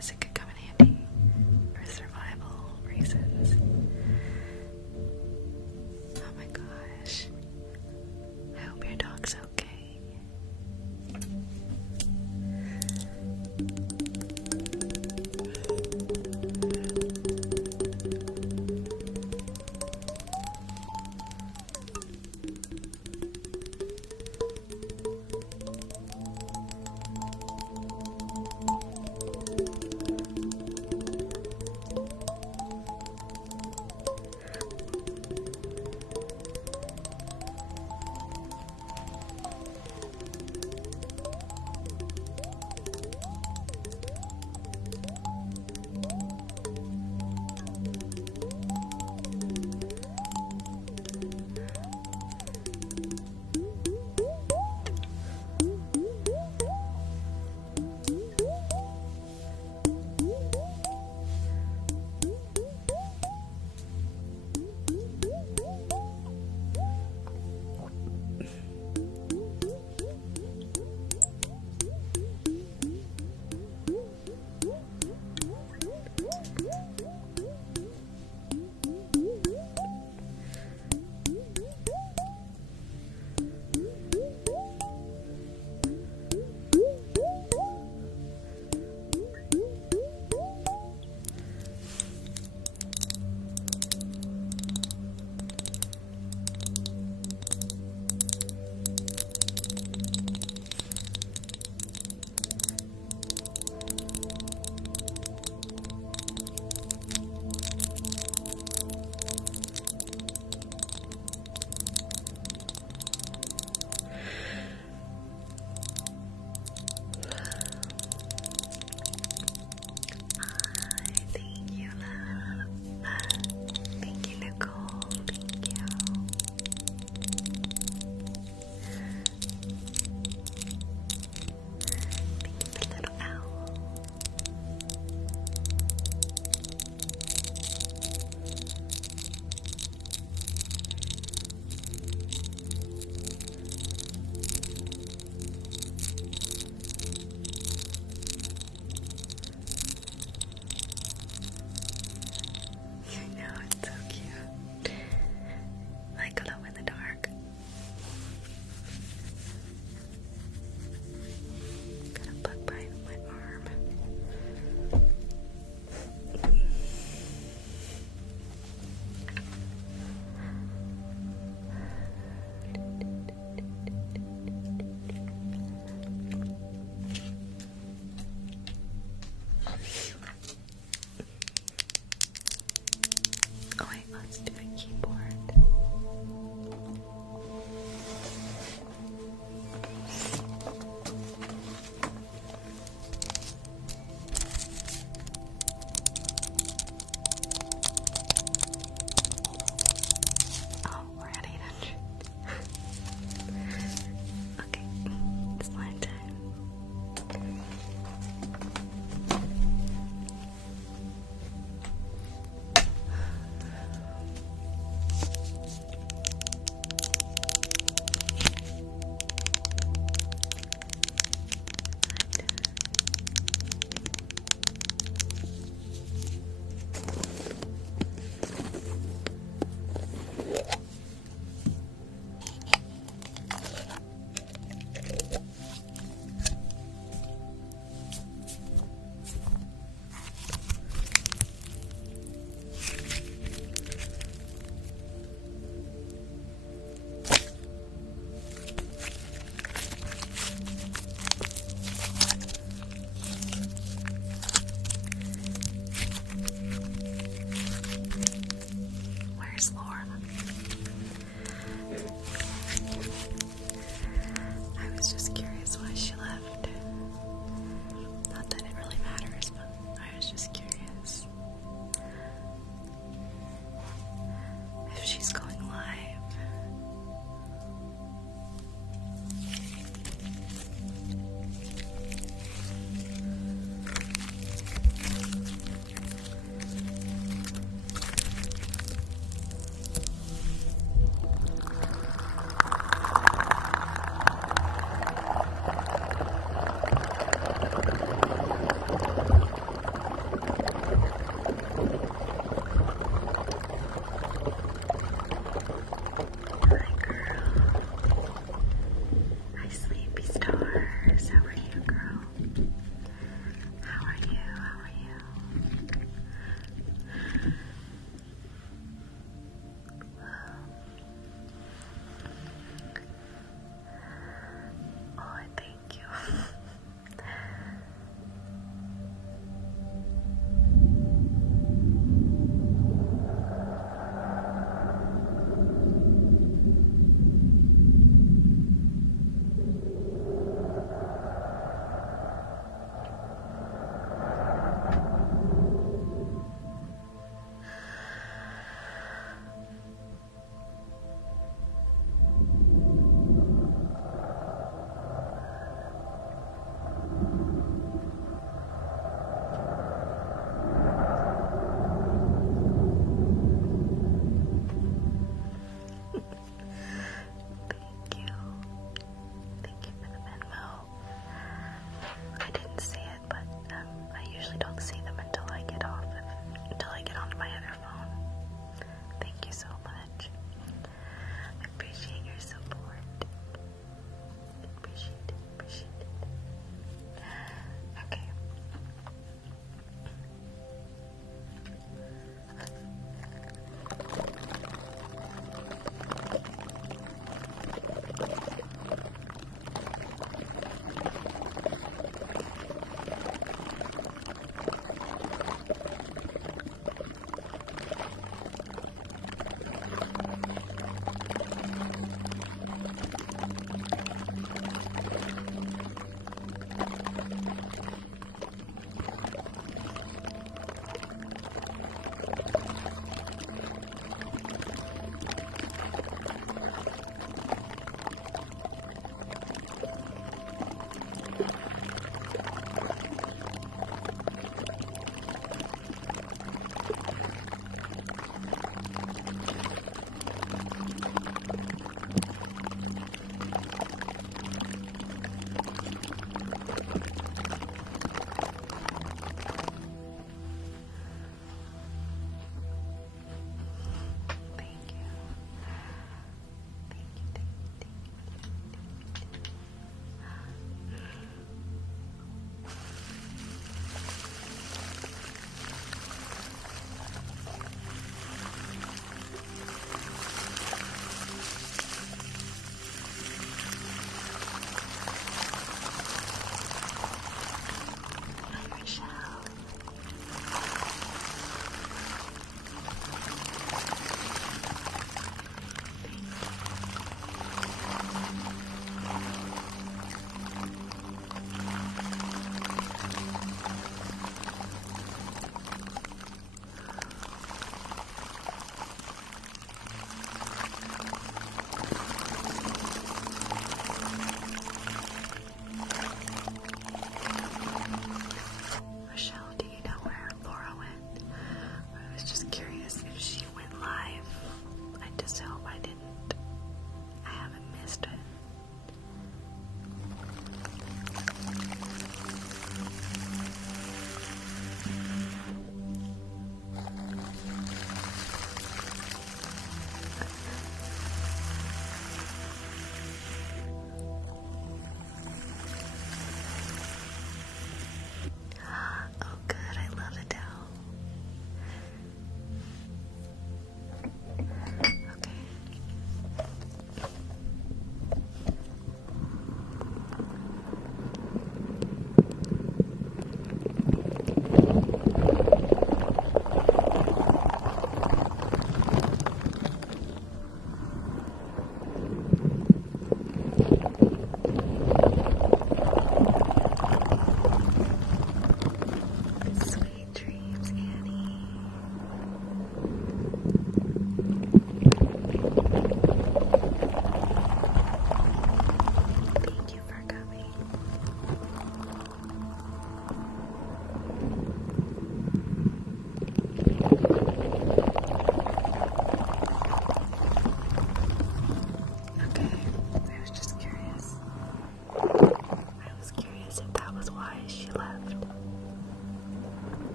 guess it could come in handy for survival reasons. Oh my gosh. I hope your dog's okay.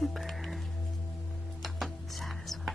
super satisfying.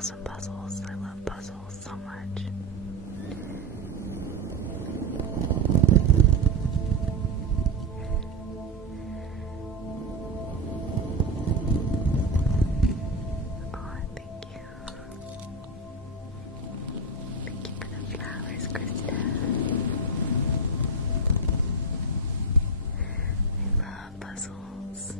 still some puzzles. I love puzzles so much. Oh, thank you. Thank you for the flowers, Krista. I love puzzles.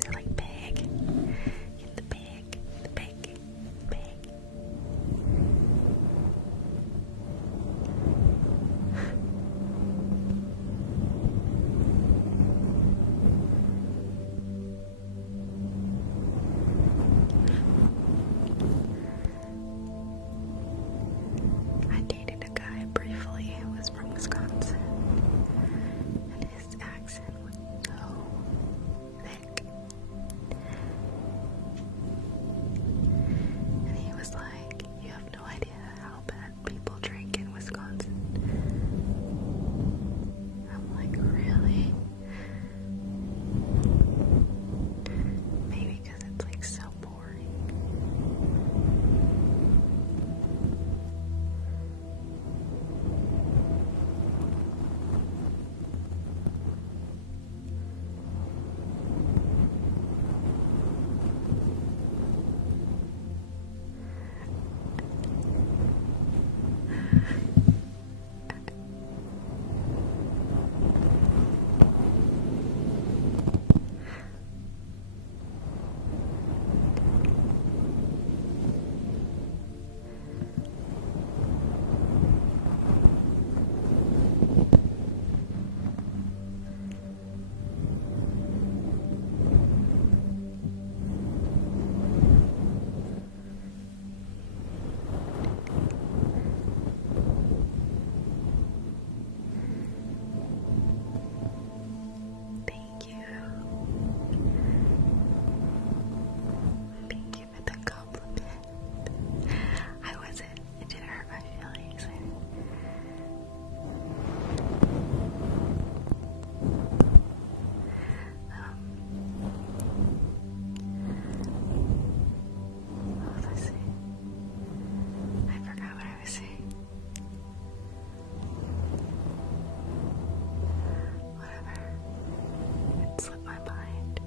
They're like big. In the big, big. I dated a guy briefly who was from Wisconsin, and his accent was so thick. And he was like, "You have no idea how bad people drink in Wisconsin." I'm like, "Really?" Maybe because it's like so boring. Thank you. Thank you for the compliment. It didn't hurt my feelings. What was I saying? I forgot what I was saying. Whatever. It slipped my mind.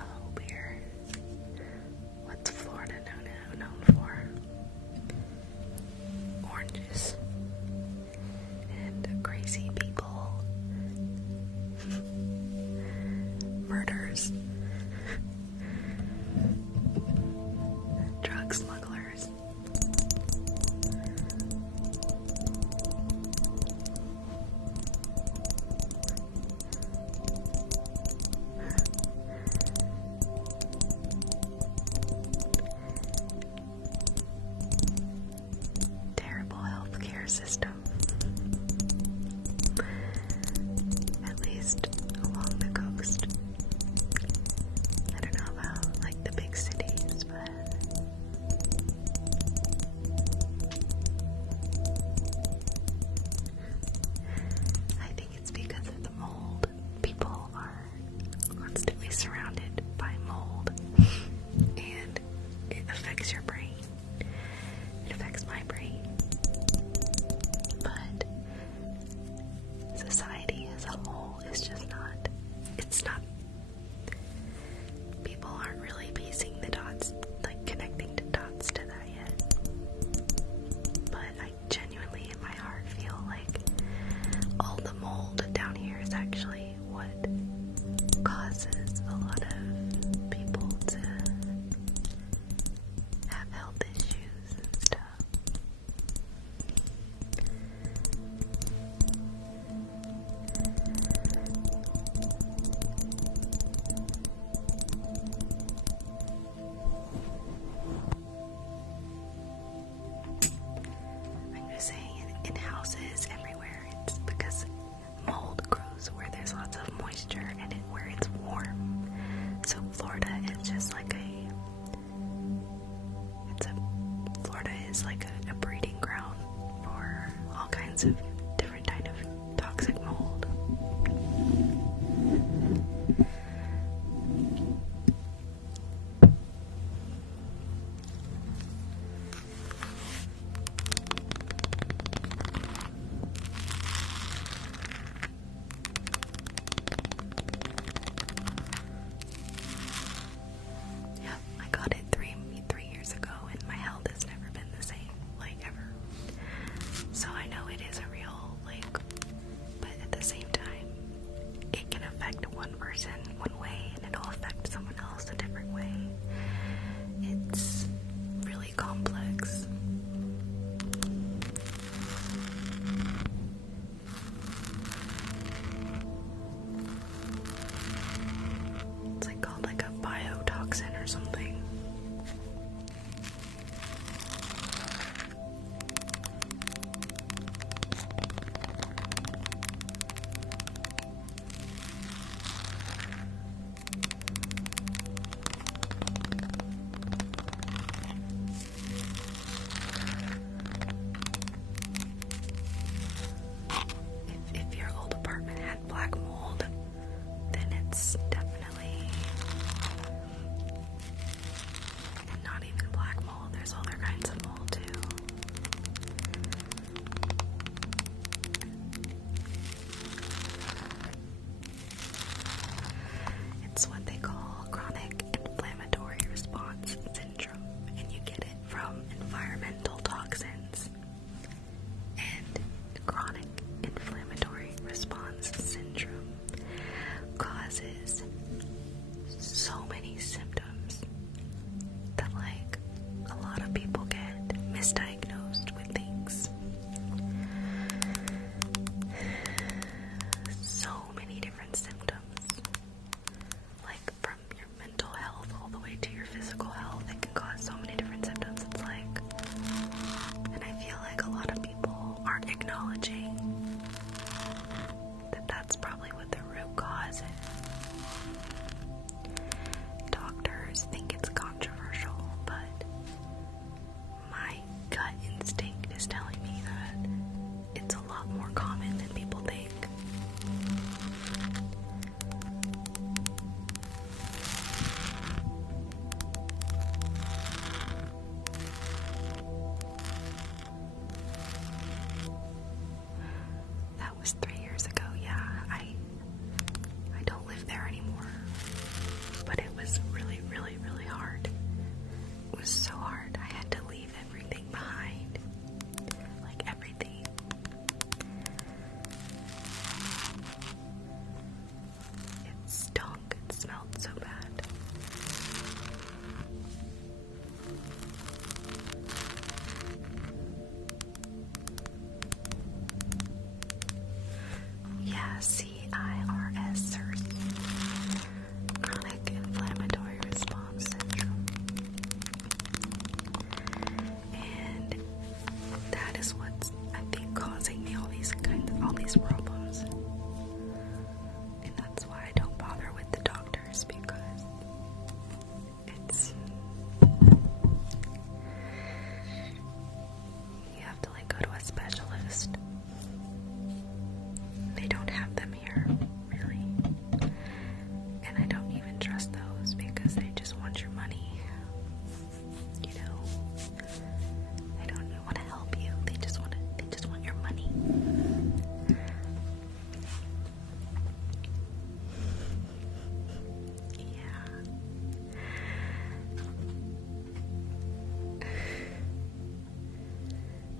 Oh, beer. What's Florida known for? Oranges. And crazy people. Murders. Drug smugglers. Terrible healthcare system. At least along the coast. I don't know about like the big cities, but I think it's because of the mold. People are constantly surrounded by mold, and it affects your brain. It affects my brain. But society as a whole is just not, it's not, people aren't really piecing the dots, like connecting the dots to that yet. But I genuinely in my heart feel like all the mold down here is actually what causes a lot of people to have health issues and stuff. I'm just saying, in houses everywhere, it's because mold grows where there's lots of moisture and where it's warm. So Florida is just like Florida is like a breeding ground for all kinds of different kind of toxic mold. chronic inflammatory response syndrome causes so many symptoms that, like, a lot of people get misdiagnosed with things. So many different symptoms, like from your mental health all the way to your physical health. It can cause so many different symptoms. It's like, and I feel like a lot of people aren't acknowledging that that's probably what the root cause is. Doctors think it's controversial, but my gut instinct is telling me that it's a lot more common than people think. That was 3 years ago. Yeah, I don't live there anymore. But it was really, really, really hard. It was so hard. I had to leave everything behind. Like, everything. It stunk. It smelled so bad. Yeah, CIRS, chronic inflammatory response syndrome. And that is what's, I think, causing me all these problems. And that's why I don't bother with the doctors, because it's, you have to, like, go to a specialist. They don't have them here, really. And I don't even trust those, because they just want your money. You know? They don't want to help you. They just want your money. Yeah.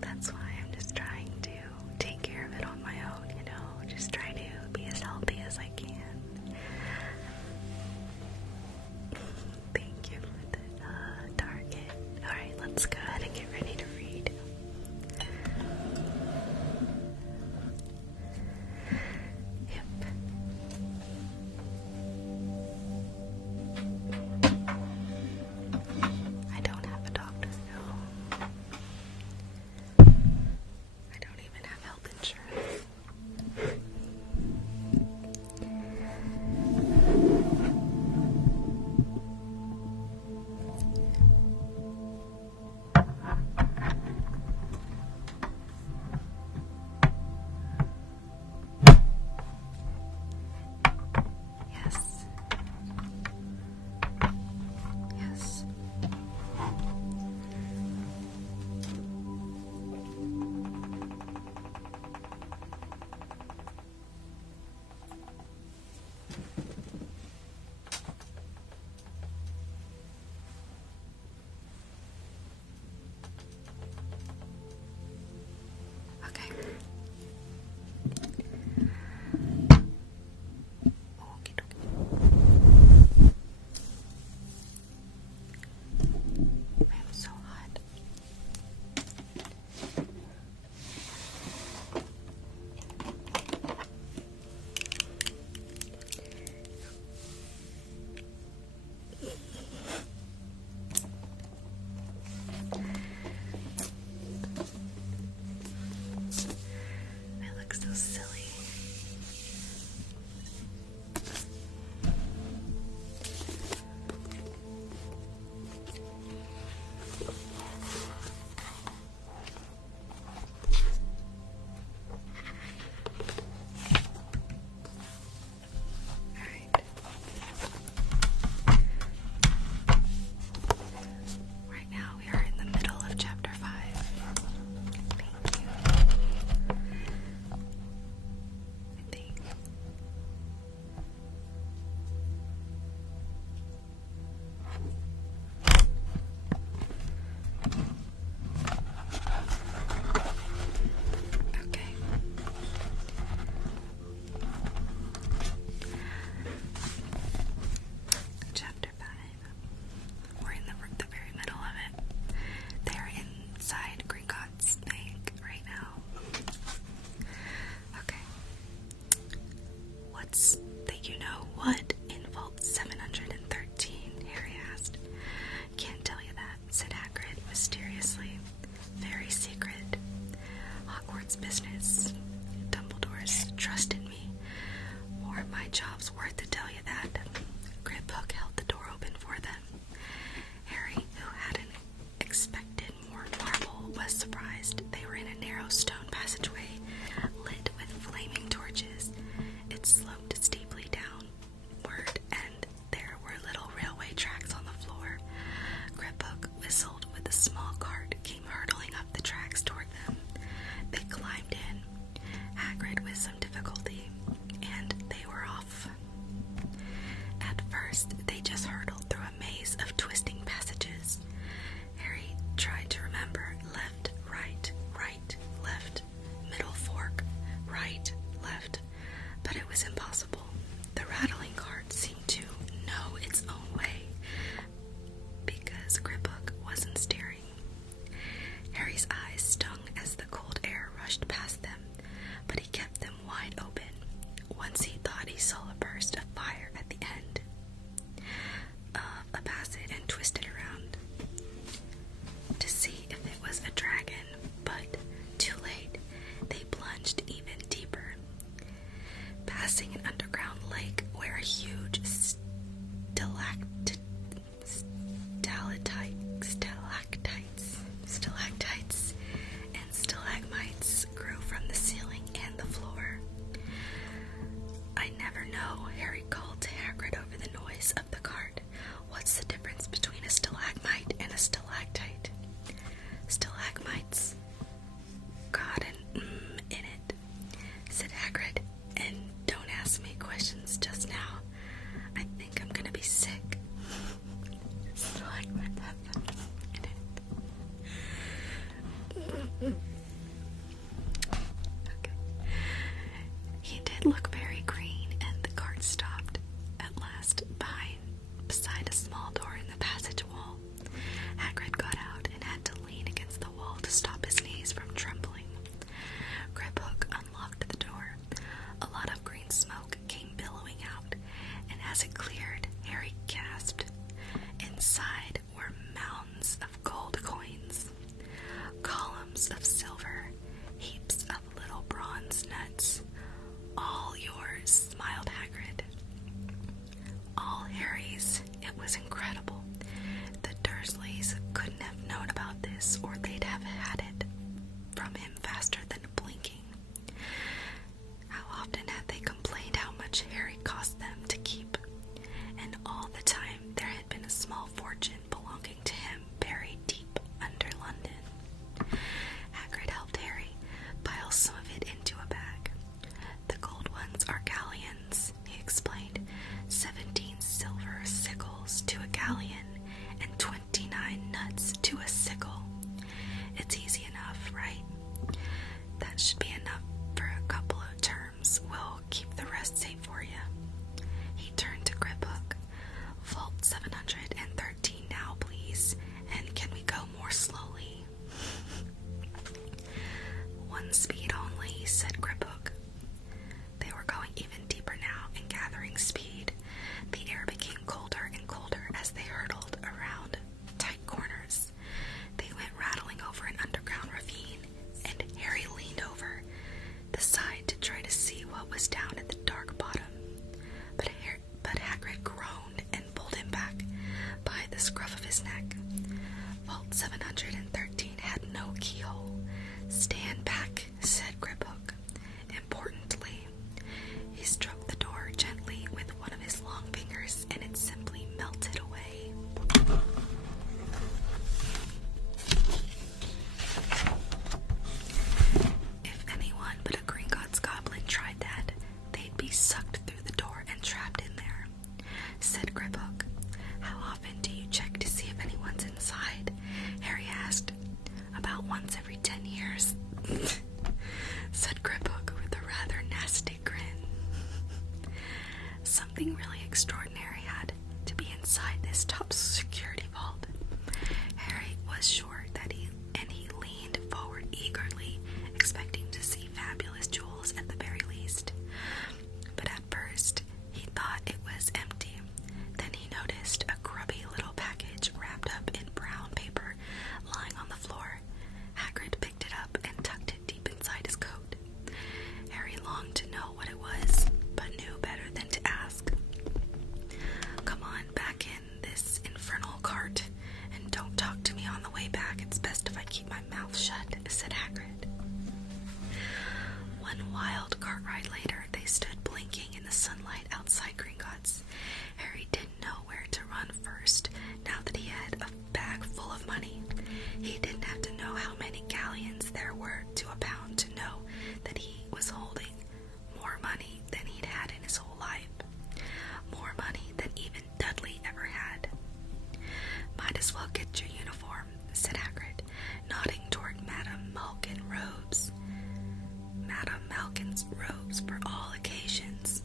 That's why I'm just trying to take care of it on my own, you know? Just try to be as healthy as I can. Thank you for the target. Alright, let's go ahead and get ready to read. Yep. I don't have a doctor, no. I don't even have health insurance. Yes. Yes. Okay. Okie dokie. I'm so hot. I look so silly. Alright. Right now we are in the middle of chapter 5. Thank you. secrets that you know what in Vault 713? Harry asked. Can't tell you that, said Hagrid mysteriously. Very secret. Hogwarts business. Dumbledore's trust in me. More my job's worth to tell you that. Griphook held the door open for them. Harry, who hadn't expected more marble, was surprised. They were in a narrow stone passageway, lit with flaming torches. It sloped steeply downward, and there were little railway tracks on the floor. Griphook whistled with a small cart came hurtling up the tracks toward them. They climbed in, Hagrid with some difficulty, and they were off. At first, they just hurtled through a maze of twisting passages. Harry tried to remember left, right, right, left, middle fork, right, left, but it was impossible. The rattling cart seemed to know its own way because Griphook wasn't steering. Harry's eyes stung as the cold air rushed past them, but he kept them wide open. Once he thought he saw a burst of fire at the end of a passage and twisted around to see if it was a dragon, but too late. They plunged even deeper, passing an underground lake where a huge stalactites and stalagmites grew from the ceiling and the floor. I never know, Harry called to Hagrid over the noise of the cart. What's the difference between a stalagmite and a stalactite? Stalagmites got an in it, said Hagrid, and don't ask me questions just now. I think I'm gonna be sick. Stalagmite has in it. Okay. He did look very green, and the cart stopped at last beside a small door in the passage wall. Hagrid got out and had to lean against the wall to stop his knees from trembling. Griphook unlocked the door. A lot of green smoke came billowing out, and as it cleared, Harry gasped. Inside were mounds of gold coins, columns of silver, heaps of little bronze nuts. All yours, smiled Hagrid. All Harry's. It was incredible. The Dursleys couldn't have known about this, or they'd have had it from him faster than blinking. How often had they complained how much Harry cost them to keep? And all the time there had been a small fortune belonging to him buried deep under London. Hagrid helped Harry pile some of it into a bag. The gold ones are galleons, he explained. 17 silver sickles to a galleon and 29 nuts to a sickle. It's easy enough, right? That should be enough for a couple of terms. We'll keep the rest safe for you. He turned to Griphook. Vault 713 now, please. And can we go more slowly? One speed only, said Griphook. They were going even deeper now and gathering speed. The air became colder and colder as they hurtled around tight corners. They went rattling over an underground ravine, and Harry leaned over the side to try to see what was down at the dark bottom. But Hagrid groaned and pulled him back by the scruff of his neck. Vault 713 had no keyhole. Stand back, said Griphook. Importantly, he stroked the door gently with one of his long fingers, and it simply melted away. If anyone but a Gringotts goblin tried that, they'd be sucked through the door and trapped in there, said Griphook. How often do you check to see if anyone's inside? Harry asked. About once every 10 years, said Griphook with a rather nasty grin. Something really extraordinary had to be inside this top security vault. Harry was sure that he leaned forward eagerly, expecting to see fabulous jewels at the very least. But at first, wild cart ride later, they stood blinking in the sunlight outside Gringotts. Harry didn't know where to run first, now that he had a bag full of money. He didn't have to know how many galleons there were to a pound to know that he was holding more money than he'd had in his whole life. More money than even Dudley ever had. Might as well get your uniform, said Hagrid, nodding toward Madame Malkin robes. Madame Malkin's robes for all occasions.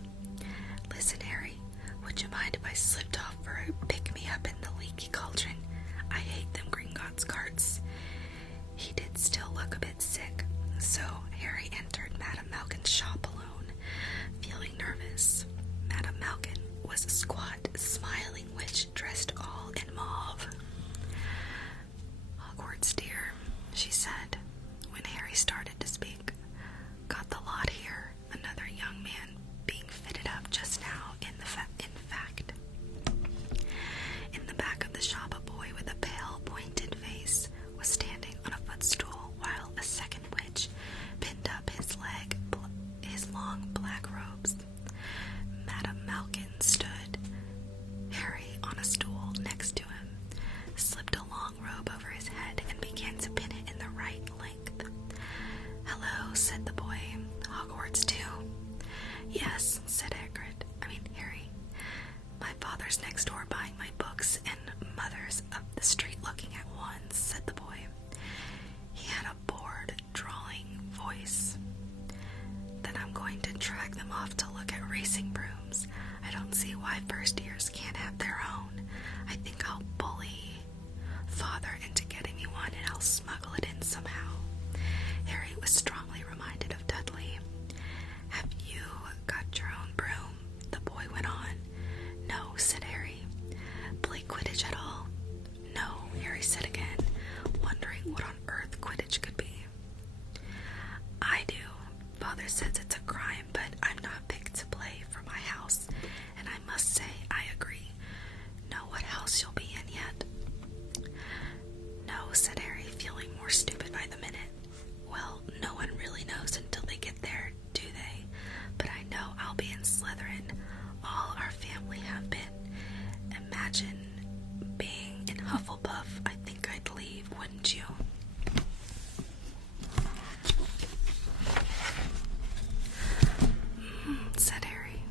Listen, Harry, would you mind if I slipped off for a pick-me-up in the leaky cauldron? I hate them Gringotts carts. He did still look a bit sick, so Harry entered Madame Malkin's shop alone, feeling nervous. Madame Malkin was a squat, smiling witch dressed all in mauve. Hogwarts, dear, she said, when Harry started to speak. Got the lot here. Another young man being fitted up just now, in fact. In the back of the shop, a boy with a pale, pointed face was standing on a footstool, while a second witch pinned up his long black robes. Madame Malkin stood, Harry on a stool next to him, slipped a long robe over his head, and began to pin it in the right length. Hello, said the boy. Hogwarts too? Yes, said Harry. My father's next door buying my books, and mother's up the street looking at ones, said the boy. He had a bored, drawling voice. Then I'm going to drag them off to look at racing brooms. I don't see why first years can't have their own. I think I'll bully father into getting me one, and I'll smuggle it in somehow. Harry was strongly reminded of Dudley. Have you got your own broom? The boy went on. No, said Harry. Play Quidditch at all? No, Harry said again, wondering what on earth Quidditch could be. I do. Father says it's a crime, but I'm not picked to play for my house, and I must say I agree. Know what house you'll be in yet? No, said Harry, feeling more stupid by the minute. Well, no one really knows until they get there, do they? But I know I'll be in Slytherin. All our family have been. Imagine being in Hufflepuff. I think I'd leave, wouldn't you? Said Harry,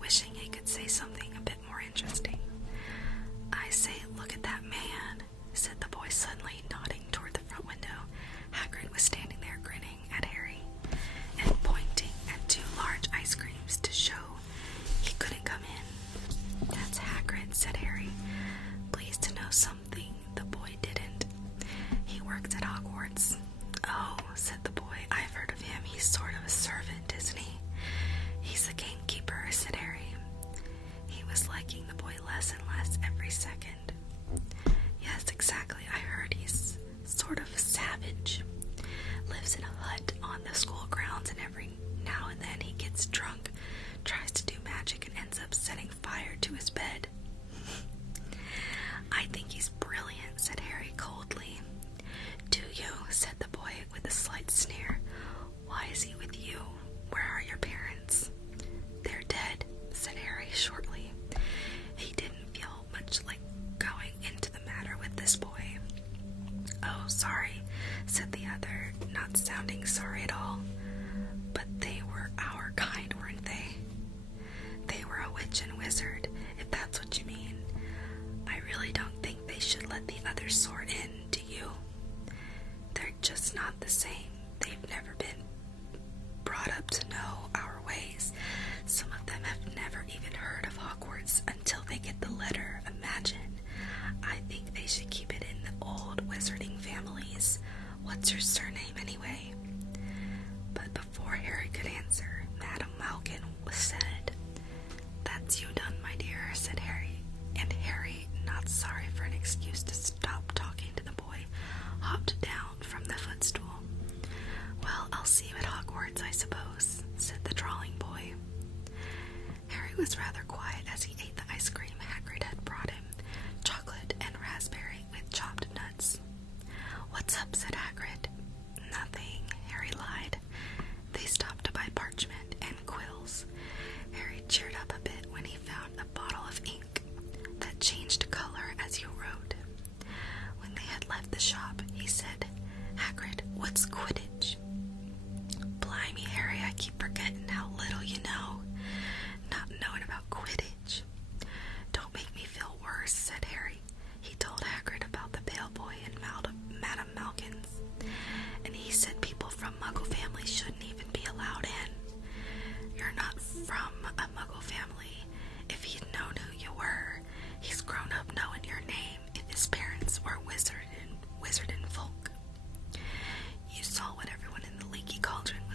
wishing he could say something a bit more interesting. I say, look at that man, said the boy suddenly, nodding toward the front window. Hagrid was standing there grinning at Harry and pointing at 2 large ice creams to show he couldn't come in. That's Hagrid, said Harry, pleased to know something the boy didn't. He works at Hogwarts. Oh, said the boy, I've heard of him. He's sort of a servant, isn't he? He's the gamekeeper, said Harry. He was liking the boy less and less every second. Yes, exactly, I heard he's sort of savage. Lives in a hut on the school grounds, and every now and then he gets drunk, tries to do magic, and ends up setting fire to his bed. I think he's brilliant, said Harry coldly. Do you? Said the boy with a slight sneer. Why is he with you? Where are your parents? They're dead, said Harry shortly. He didn't feel much like going into the matter with this boy. Oh, sorry, said the other, not sounding sorry at all. But they were our kind, weren't they? They were a witch and wizard, if that's what you mean. I really don't think they should let the other sort in, do you? They're just not the same. They've never been brought up to know our ways. Some of them have never even heard of Hogwarts until they get the letter. Imagine. I think they should keep it in the old wizarding families. What's your surname anyway? But before Harry could answer, Madame Malkin said, That's you done, my dear, said Harry. And Harry, not sorry for an excuse to stop talking to the boy, hopped down from the footstool. Well, I'll see you at Hogwarts, I suppose, said the drawling boy. Harry was rather quiet as he ate the ice cream Hagrid had brought him, chocolate and raspberry with chopped nuts. What's up, said Hagrid. Nothing, Harry lied. They stopped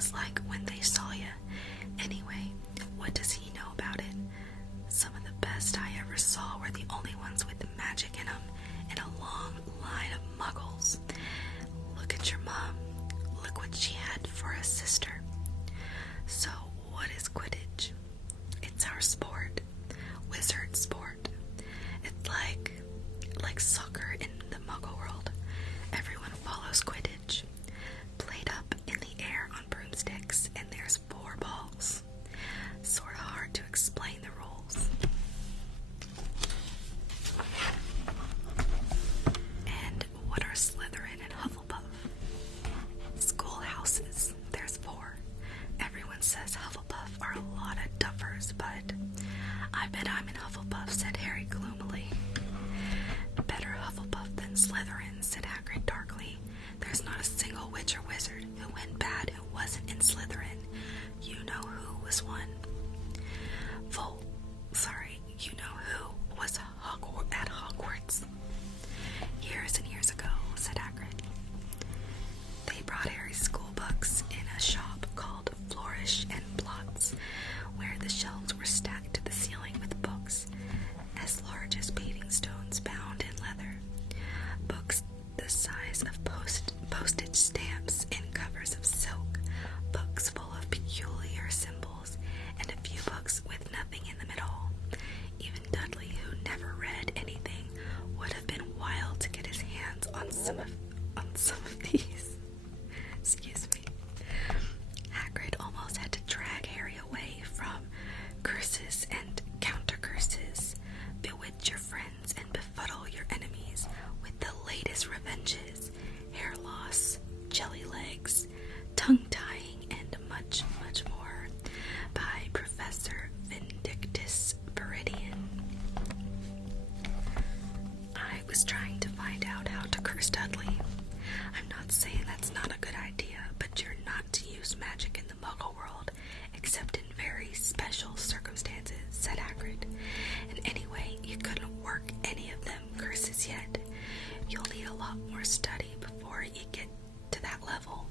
was like when they saw you. Anyway, what does he know about it? Some of the best I ever saw were the only ones with the magic in them, in a long line of muggles. Look at your mom. Look what she had for a sister. So, what is Quidditch? It's our sport. Wizard sport. It's like soccer in the muggle world. Everyone follows Quidditch. Played up in the air on broomsticks, and there's 4 balls. Sorta hard to explain the rules. And what are Slytherin and Hufflepuff? Schoolhouses. There's 4. Everyone says Hufflepuff are a lot of duffers, but I bet I'm in Hufflepuff, said Harry gloomily. Better Hufflepuff than Slytherin, said Hagrid darkly. There's not a single witch or wizard who went bad who wasn't in Slytherin. You know who was one. You know who was at Hogwarts. Years and years ago, said Hagrid. They brought Harry's school books in a shop called Flourish and Blots, where the shelves were stacked to the ceiling with books as large as paving stones bound in leather. Books the size of postage stamps in covers of silk, books full of peculiar symbols, and a few books with nothing in them at all. Even Dudley, who never read anything, would have been wild to get his hands on some of these. Excuse me. Hagrid almost had to drag Harry away from curses and counter curses, bewitch your friends and befuddle your enemies with the latest revenges, hair loss, jelly legs, tongue tying, and much, much more, by Professor Vindictus Viridian. I was trying to find out how to curse Dudley. I'm not saying that's not a good idea, but you're not to use magic in the Muggle world, except in very special circumstances, said Hagrid. And anyway, you couldn't work any of them curses yet. You'll need a lot more study before you get to that level.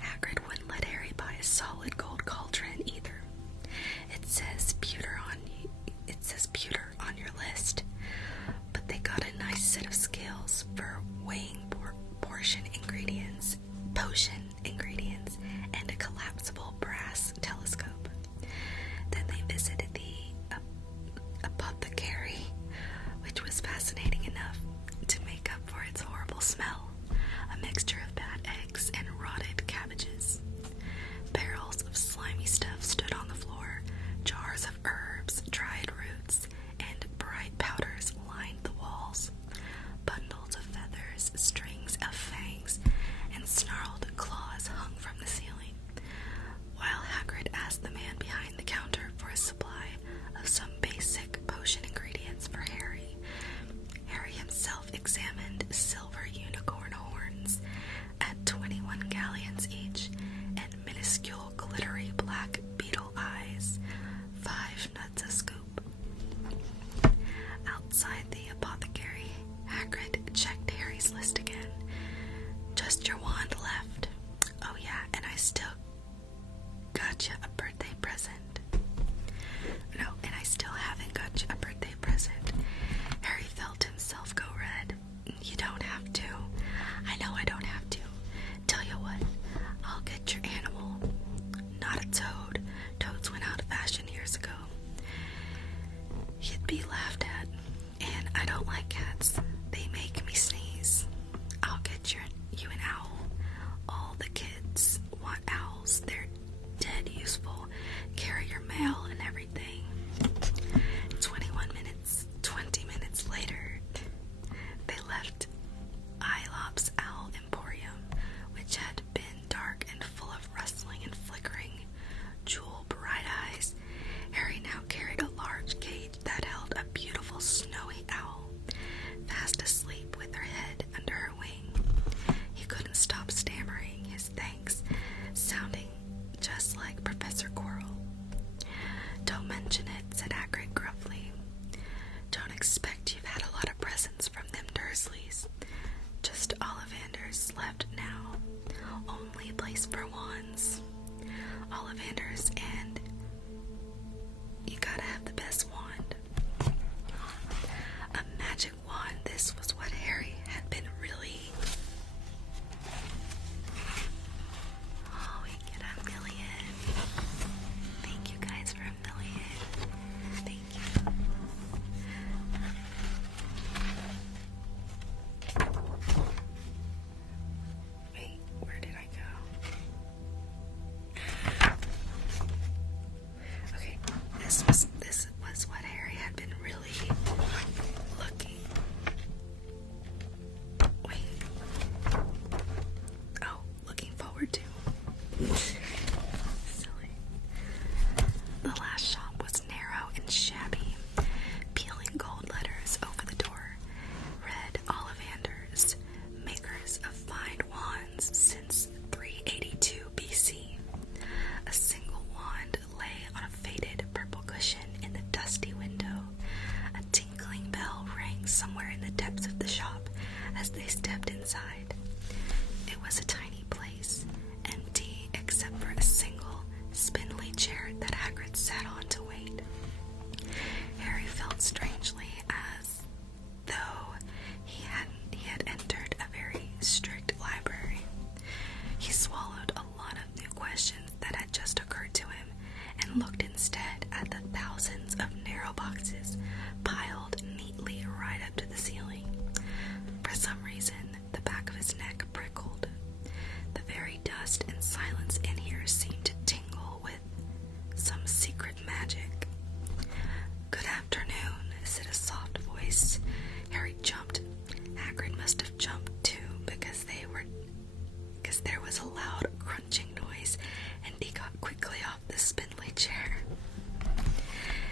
Hagrid wouldn't let Harry buy a solid gold cauldron either. It says pewter on your list, but they got a nice set of scales for weighing potion ingredients, and a collapsible brass telescope. Then they visited the apothecary, which was fascinating enough to make up for its horrible smell, a mixture of bad eggs and rotted cabbages. Barrels of slimy stuff stood on the floor, jars of herbs, dried roots, and bright powders lined the walls. Bundles of feathers, strings of fangs, and snarled claws hung from the ceiling. While Hagrid asked the man behind the counter for a supply of some basic potion ingredients for Harry, Harry himself examined silver unicorn horns at 21 galleons each, and minuscule glittery black beetle eyes, 5 nuts a scoop. Outside the apothecary, Hagrid checked Harry's list again. Just your wand left. Oh yeah, and I still got you a birthday present. No, and I still haven't got you a birthday present. Harry felt himself go red. You don't have to. I know I don't have to. Tell you what, I'll get your animal. Not a toad. Toads went out of fashion years ago. You'd be laughed at. And I don't like cats. They make me sneeze. I'll get you an owl. All the kids want owls. They're dead useful. Carry your mail and everything. 20 minutes later, they left Aelop's Owl Emporium, which had been dark and full of rustling and flickering jewel bright eyes. Harry now carried a large cage that held a beautiful Ollivanders, and you gotta have the best wand. A magic wand. This was what Harry had been really... Oh, we get a million. Thank you guys for a million. Thank you. Wait, where did I go? Okay, this was what Harry had been really looking. Wait. Oh, looking forward to. Silly. The last shop was narrow and shabby. Peeling gold letters over the door read Ollivanders, makers of fine wands since 382 BC. A single wand lay on a faded purple cushion in the dusty window. A tinkling bell rang somewhere in the depths of the shop as they stepped inside. It was a tiny place, empty except for a single, spindly chair that Hagrid sat on to wait. Harry felt strangely as though he had entered a very strict library. He swallowed a lot of new questions that had just occurred to him and looked instead at the thousands of narrow boxes piled neatly right up to the ceiling. For some reason, the back of his neck prickled. The very dust and silence in here seemed to tingle with some secret magic. "Good afternoon," said a soft voice. Harry jumped. Hagrid must have jumped too, because there was a loud crunching noise, and he got quickly off the spindly chair.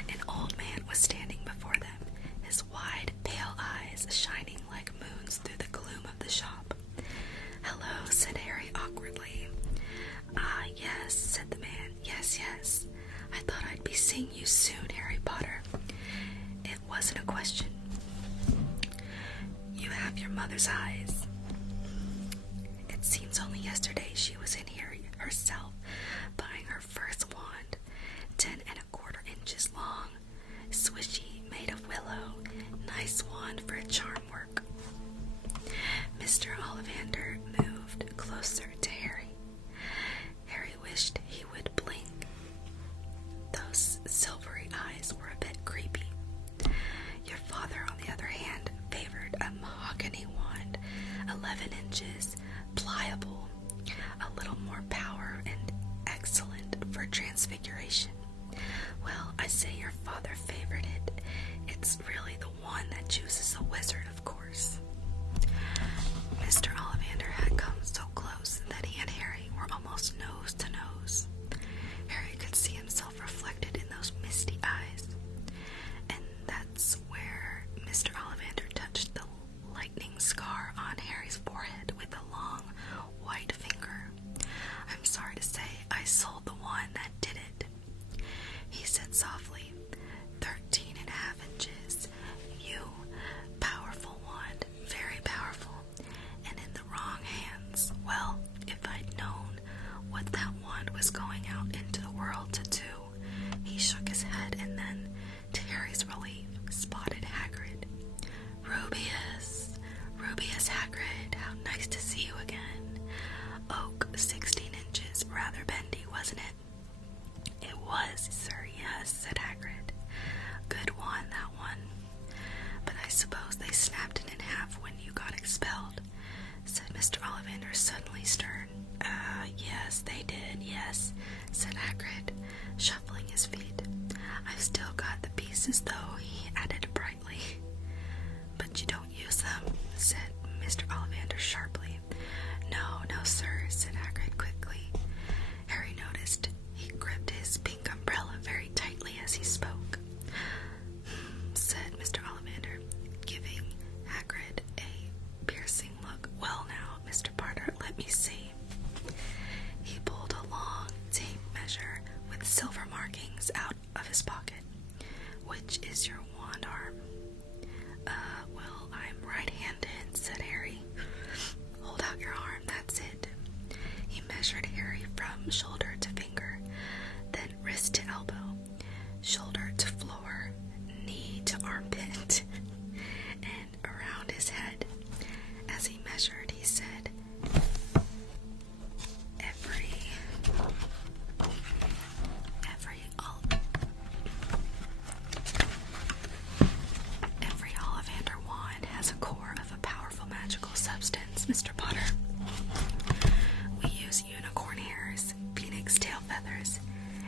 An old man was standing before them, his wide, pale eyes shining like moons through the gloom of the shop. "Hello," said Harry awkwardly. "Ah, yes," said the man. Yes. I thought I'd be seeing you soon, Harry Potter." It wasn't a question. "You have your mother's eyes. It seems only yesterday she was in here herself, buying her first wand, 10¼ inches long, swishy, made of willow, nice wand for a charm work." Mr. Ollivander moved closer to Harry. Harry wished he would blink. Those silvery eyes were a bit creepy. "Your father, on the other hand, favored a mahogany wand, 11 inches, pliable, a little more power and excellent for transfiguration." "Well, I say your father favored it. It's really the one that chooses a wizard, of course." Mr. Ollivander had come so close that he and Harry were almost nose to nose. Harry could see himself reflected in those misty eyes. And that's where Mr. Ollivander touched the lightning scar on Harry's forehead with a long, white finger. "I'm sorry to say I sold the one that did it," he said softly. 13½ inches. You, powerful wand, very powerful, and in the wrong hands. Well, if I'd known what that wand was going out into the world to do. He shook his head and then, to Harry's relief, spotted Hagrid. Rubius Hagrid, how nice to see you again. Oak, 16 inches, rather bendy, wasn't it?" "It was, sir, yes," said Hagrid. "Good one, that one. But I suppose they snapped it in half when you got expelled," said Mr. Ollivander, suddenly stern. Yes, they did, yes," said Hagrid, shuffling his feet. "I've still got the pieces, though," he added brightly. "But you don't use them," said Mr. Ollivander sharply. No, sir," said Hagrid quickly. Harry noticed he gripped his pink umbrella very tightly as he spoke. Said Mr. Ollivander, giving Hagrid a piercing look. "Well now, Mr. Potter, let me see." He pulled a long tape measure with silver markings out of his pocket. "Which is your wand arm?" Well, I'm right-handed," said Harry. "Hold out your arm, that's it." He measured Harry from shoulder to finger. shoulder to floor, knee to armpit, and around his head. As he measured, he said, every Ollivander wand has a core of a powerful magical substance, Mr. Potter. We use unicorn hairs, phoenix tail feathers,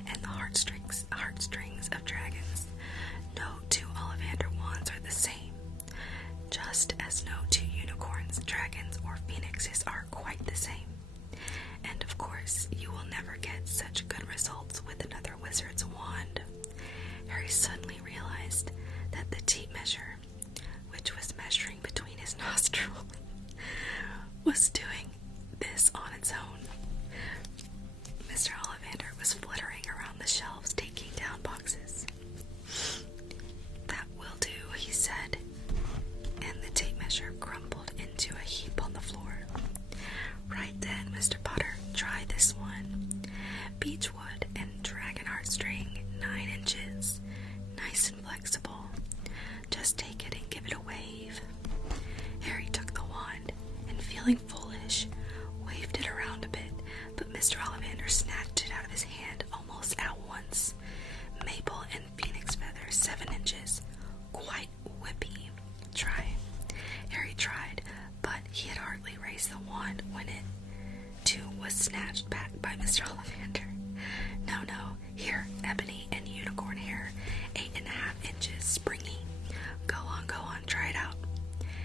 and the heartstrings of dragons. No two Ollivander wands are the same, just as no two unicorns, dragons, or phoenixes are quite the same. And of course, you will never get such good results with another wizard's wand. Harry suddenly realized that the tape measure, which was measuring between his nostrils, was doing this on its own. Mr. Ollivander was fluttering around the shelves, taking down boxes. "That will do," he said, and the tape measure crumpled into a heap on the floor. "Right then, Mr. Potter, try this one. Beechwood and dragon heartstring, 9 inches. Nice and flexible. Just take it and give it a wave." Harry took the wand and, feeling foolish, waved it around a bit, but Mr. Ollivander snatched it out of his hand almost at once. "Maple and phoenix feather, 7 inches. Quite whippy. Try." Harry tried, but he had hardly raised the wand when it, too, was snatched back by Mr. Ollivander. No, here, ebony and unicorn hair, 8.5 inches, springy. Go on, try it out."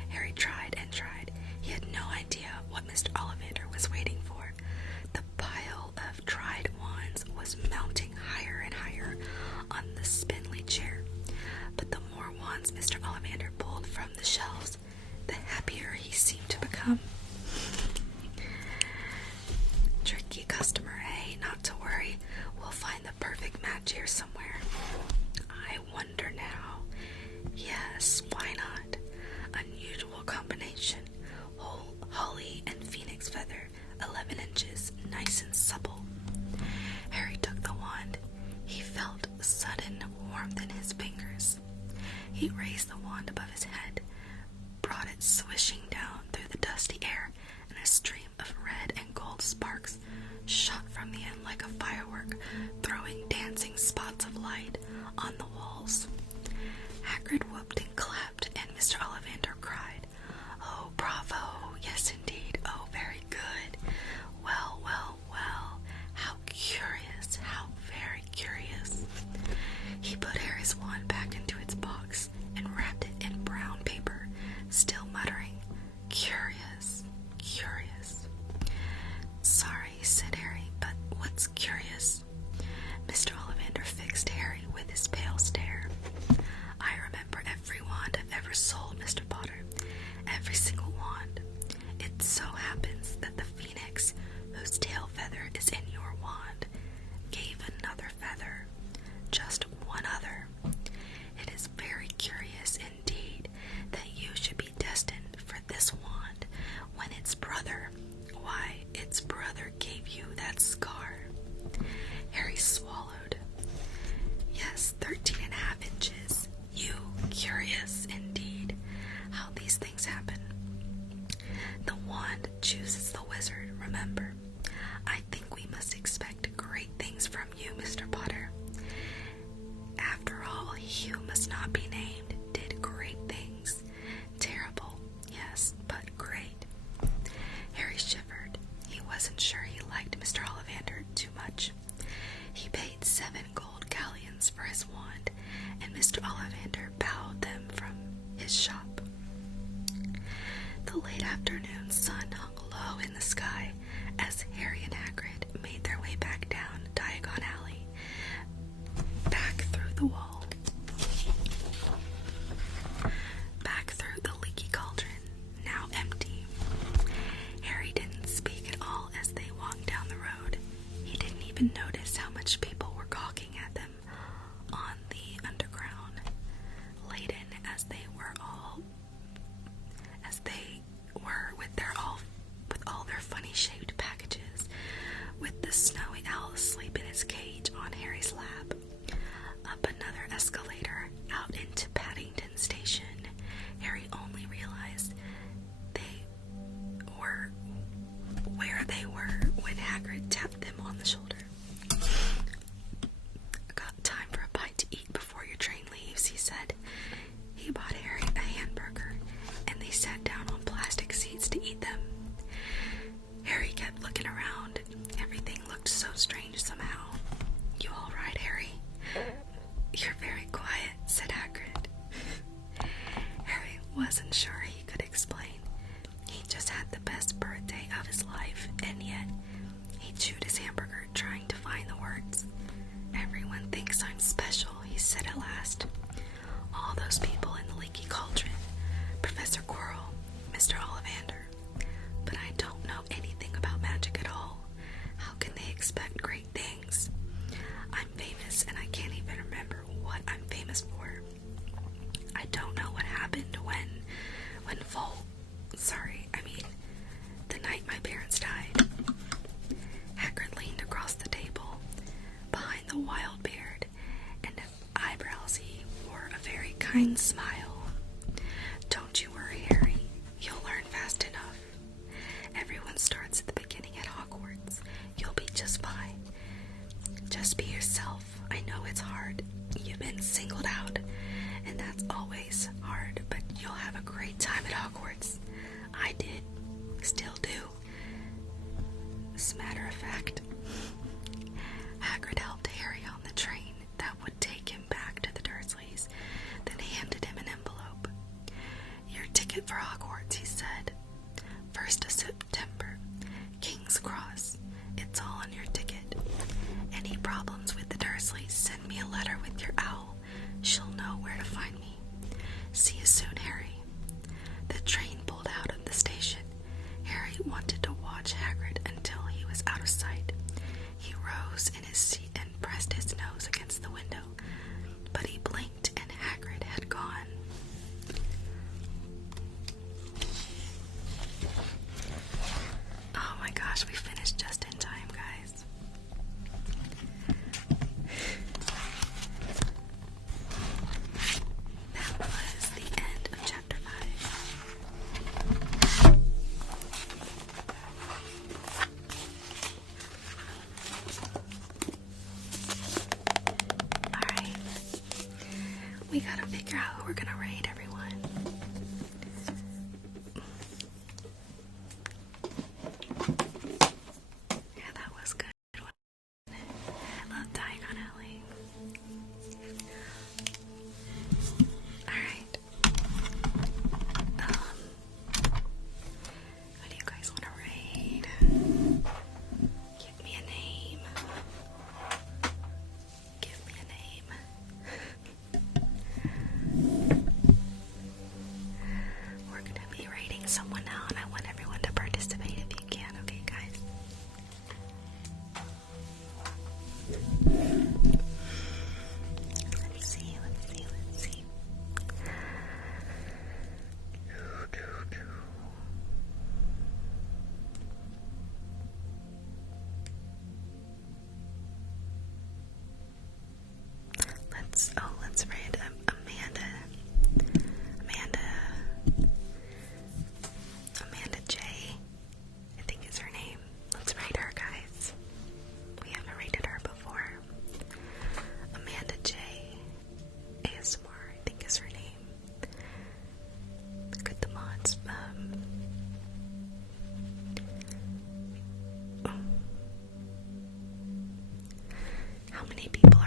Harry tried and tried. He had no idea what Mr. Ollivander was waiting for. The pile of tried wands was mounting higher and higher on the spindly chair. But the more wands Mr. Ollivander pulled from the shelves, the happier he seemed to become. "Tricky customer, eh? Not to worry. We'll find the perfect match here somewhere. I wonder now. Yes, why not? Unusual combination. Holly and phoenix feather, 11 inches, nice and supple." Harry took the wand. He felt sudden warmth in his fingers. He raised the wand above his head, brought it swishing down through the dusty air, and a stream of red and gold sparks shot from the end like a firework, throwing dancing spots of light on the walls. Hagrid whooped and clapped, and Mr. Ollivander cried, "Oh, bravo! Yes, indeed! Oh, very good! Well! How curious! How very curious!" He put Harry's wand back into its box and wrapped it in brown paper, still muttering, "Curious! "Sorry," said Harry, "but what's curious?" Mr. Ollivander fixed Harry with his pale stare. "I remember every wand I've ever sold, Mr. Potter. Every single wand. It so happens that the phoenix, whose tail feather is in your wand, gave another feather. Just one other. It is very curious indeed that you should be destined for this wand when its brother gave you that scar." Harry swallowed. "Yes, 13.5 inches. You curious indeed how these things happen. The wand chooses the wizard, remember. I think we must expect great things from you, Mr. Potter. After all, he who must not be named did great things. Terrible, yes, but great." Harry shivered. He wasn't sure he liked Mr. Ollivander too much. He paid 7 gold galleons for his wand, and Mr. Ollivander bowed them from his shop. The late afternoon sun hung low in the sky as Harry and Hagrid made their way back down Diagon Alley, back through the wall, back through the leaky cauldron, now empty. Harry didn't speak at all as they walked down the road. He didn't even notice how much people were gawking at them on the underground, laden as they were with all their funny-shaped packages, with the snowy owl asleep in his cage on Harry's lap. Up another guess I'm special, he said at last. All those people in the leaky cauldron, Professor Quirrell, Mr. Ollivander. But I don't know anything about magic at all. How can they expect great things? I'm famous and I can't even remember what I'm famous for. I don't know what happened the night my parents died. Hagrid leaned across the table. Behind the wild beard and eyebrows he wore a very kind smile. Don't you worry, Harry. You'll learn fast enough. Everyone starts at the beginning at Hogwarts. You'll be just fine. Just be yourself. I know it's hard. You've been singled out, and that's always hard, but you'll have a great time at Hogwarts. I did. Still do. As a matter of fact, Hagrid helped Harry on the train that would take him back to the Dursleys, then handed him an envelope. Your ticket for Hogwarts, he said. 1st of September, King's Cross. It's all on your ticket. Any problems with the Dursleys, send me a letter with your owl. She'll know where to find me. See you soon, Harry. The train pulled out of the station. Harry wanted to watch Hagrid until he was out of sight. He rose in his seat and pressed his nose against the window, but he blinked and Hagrid had gone. Oh my gosh, we finished just in time, guys. That was the end of chapter 5. Alright. We gotta figure out who we're gonna raid, everyone. Yeah, that was good. I love Diagon Alley. Alright. Who do you guys want to raid? Give me a name. Give me a name. We're gonna be raiding someone now, and I want everyone to participate if you can, okay, guys? Let's see. Let's raid Amanda J, I think is her name. Let's raid her, guys. We haven't raided her before. Amanda J ASMR, I think is her name. Look at the mods. How many people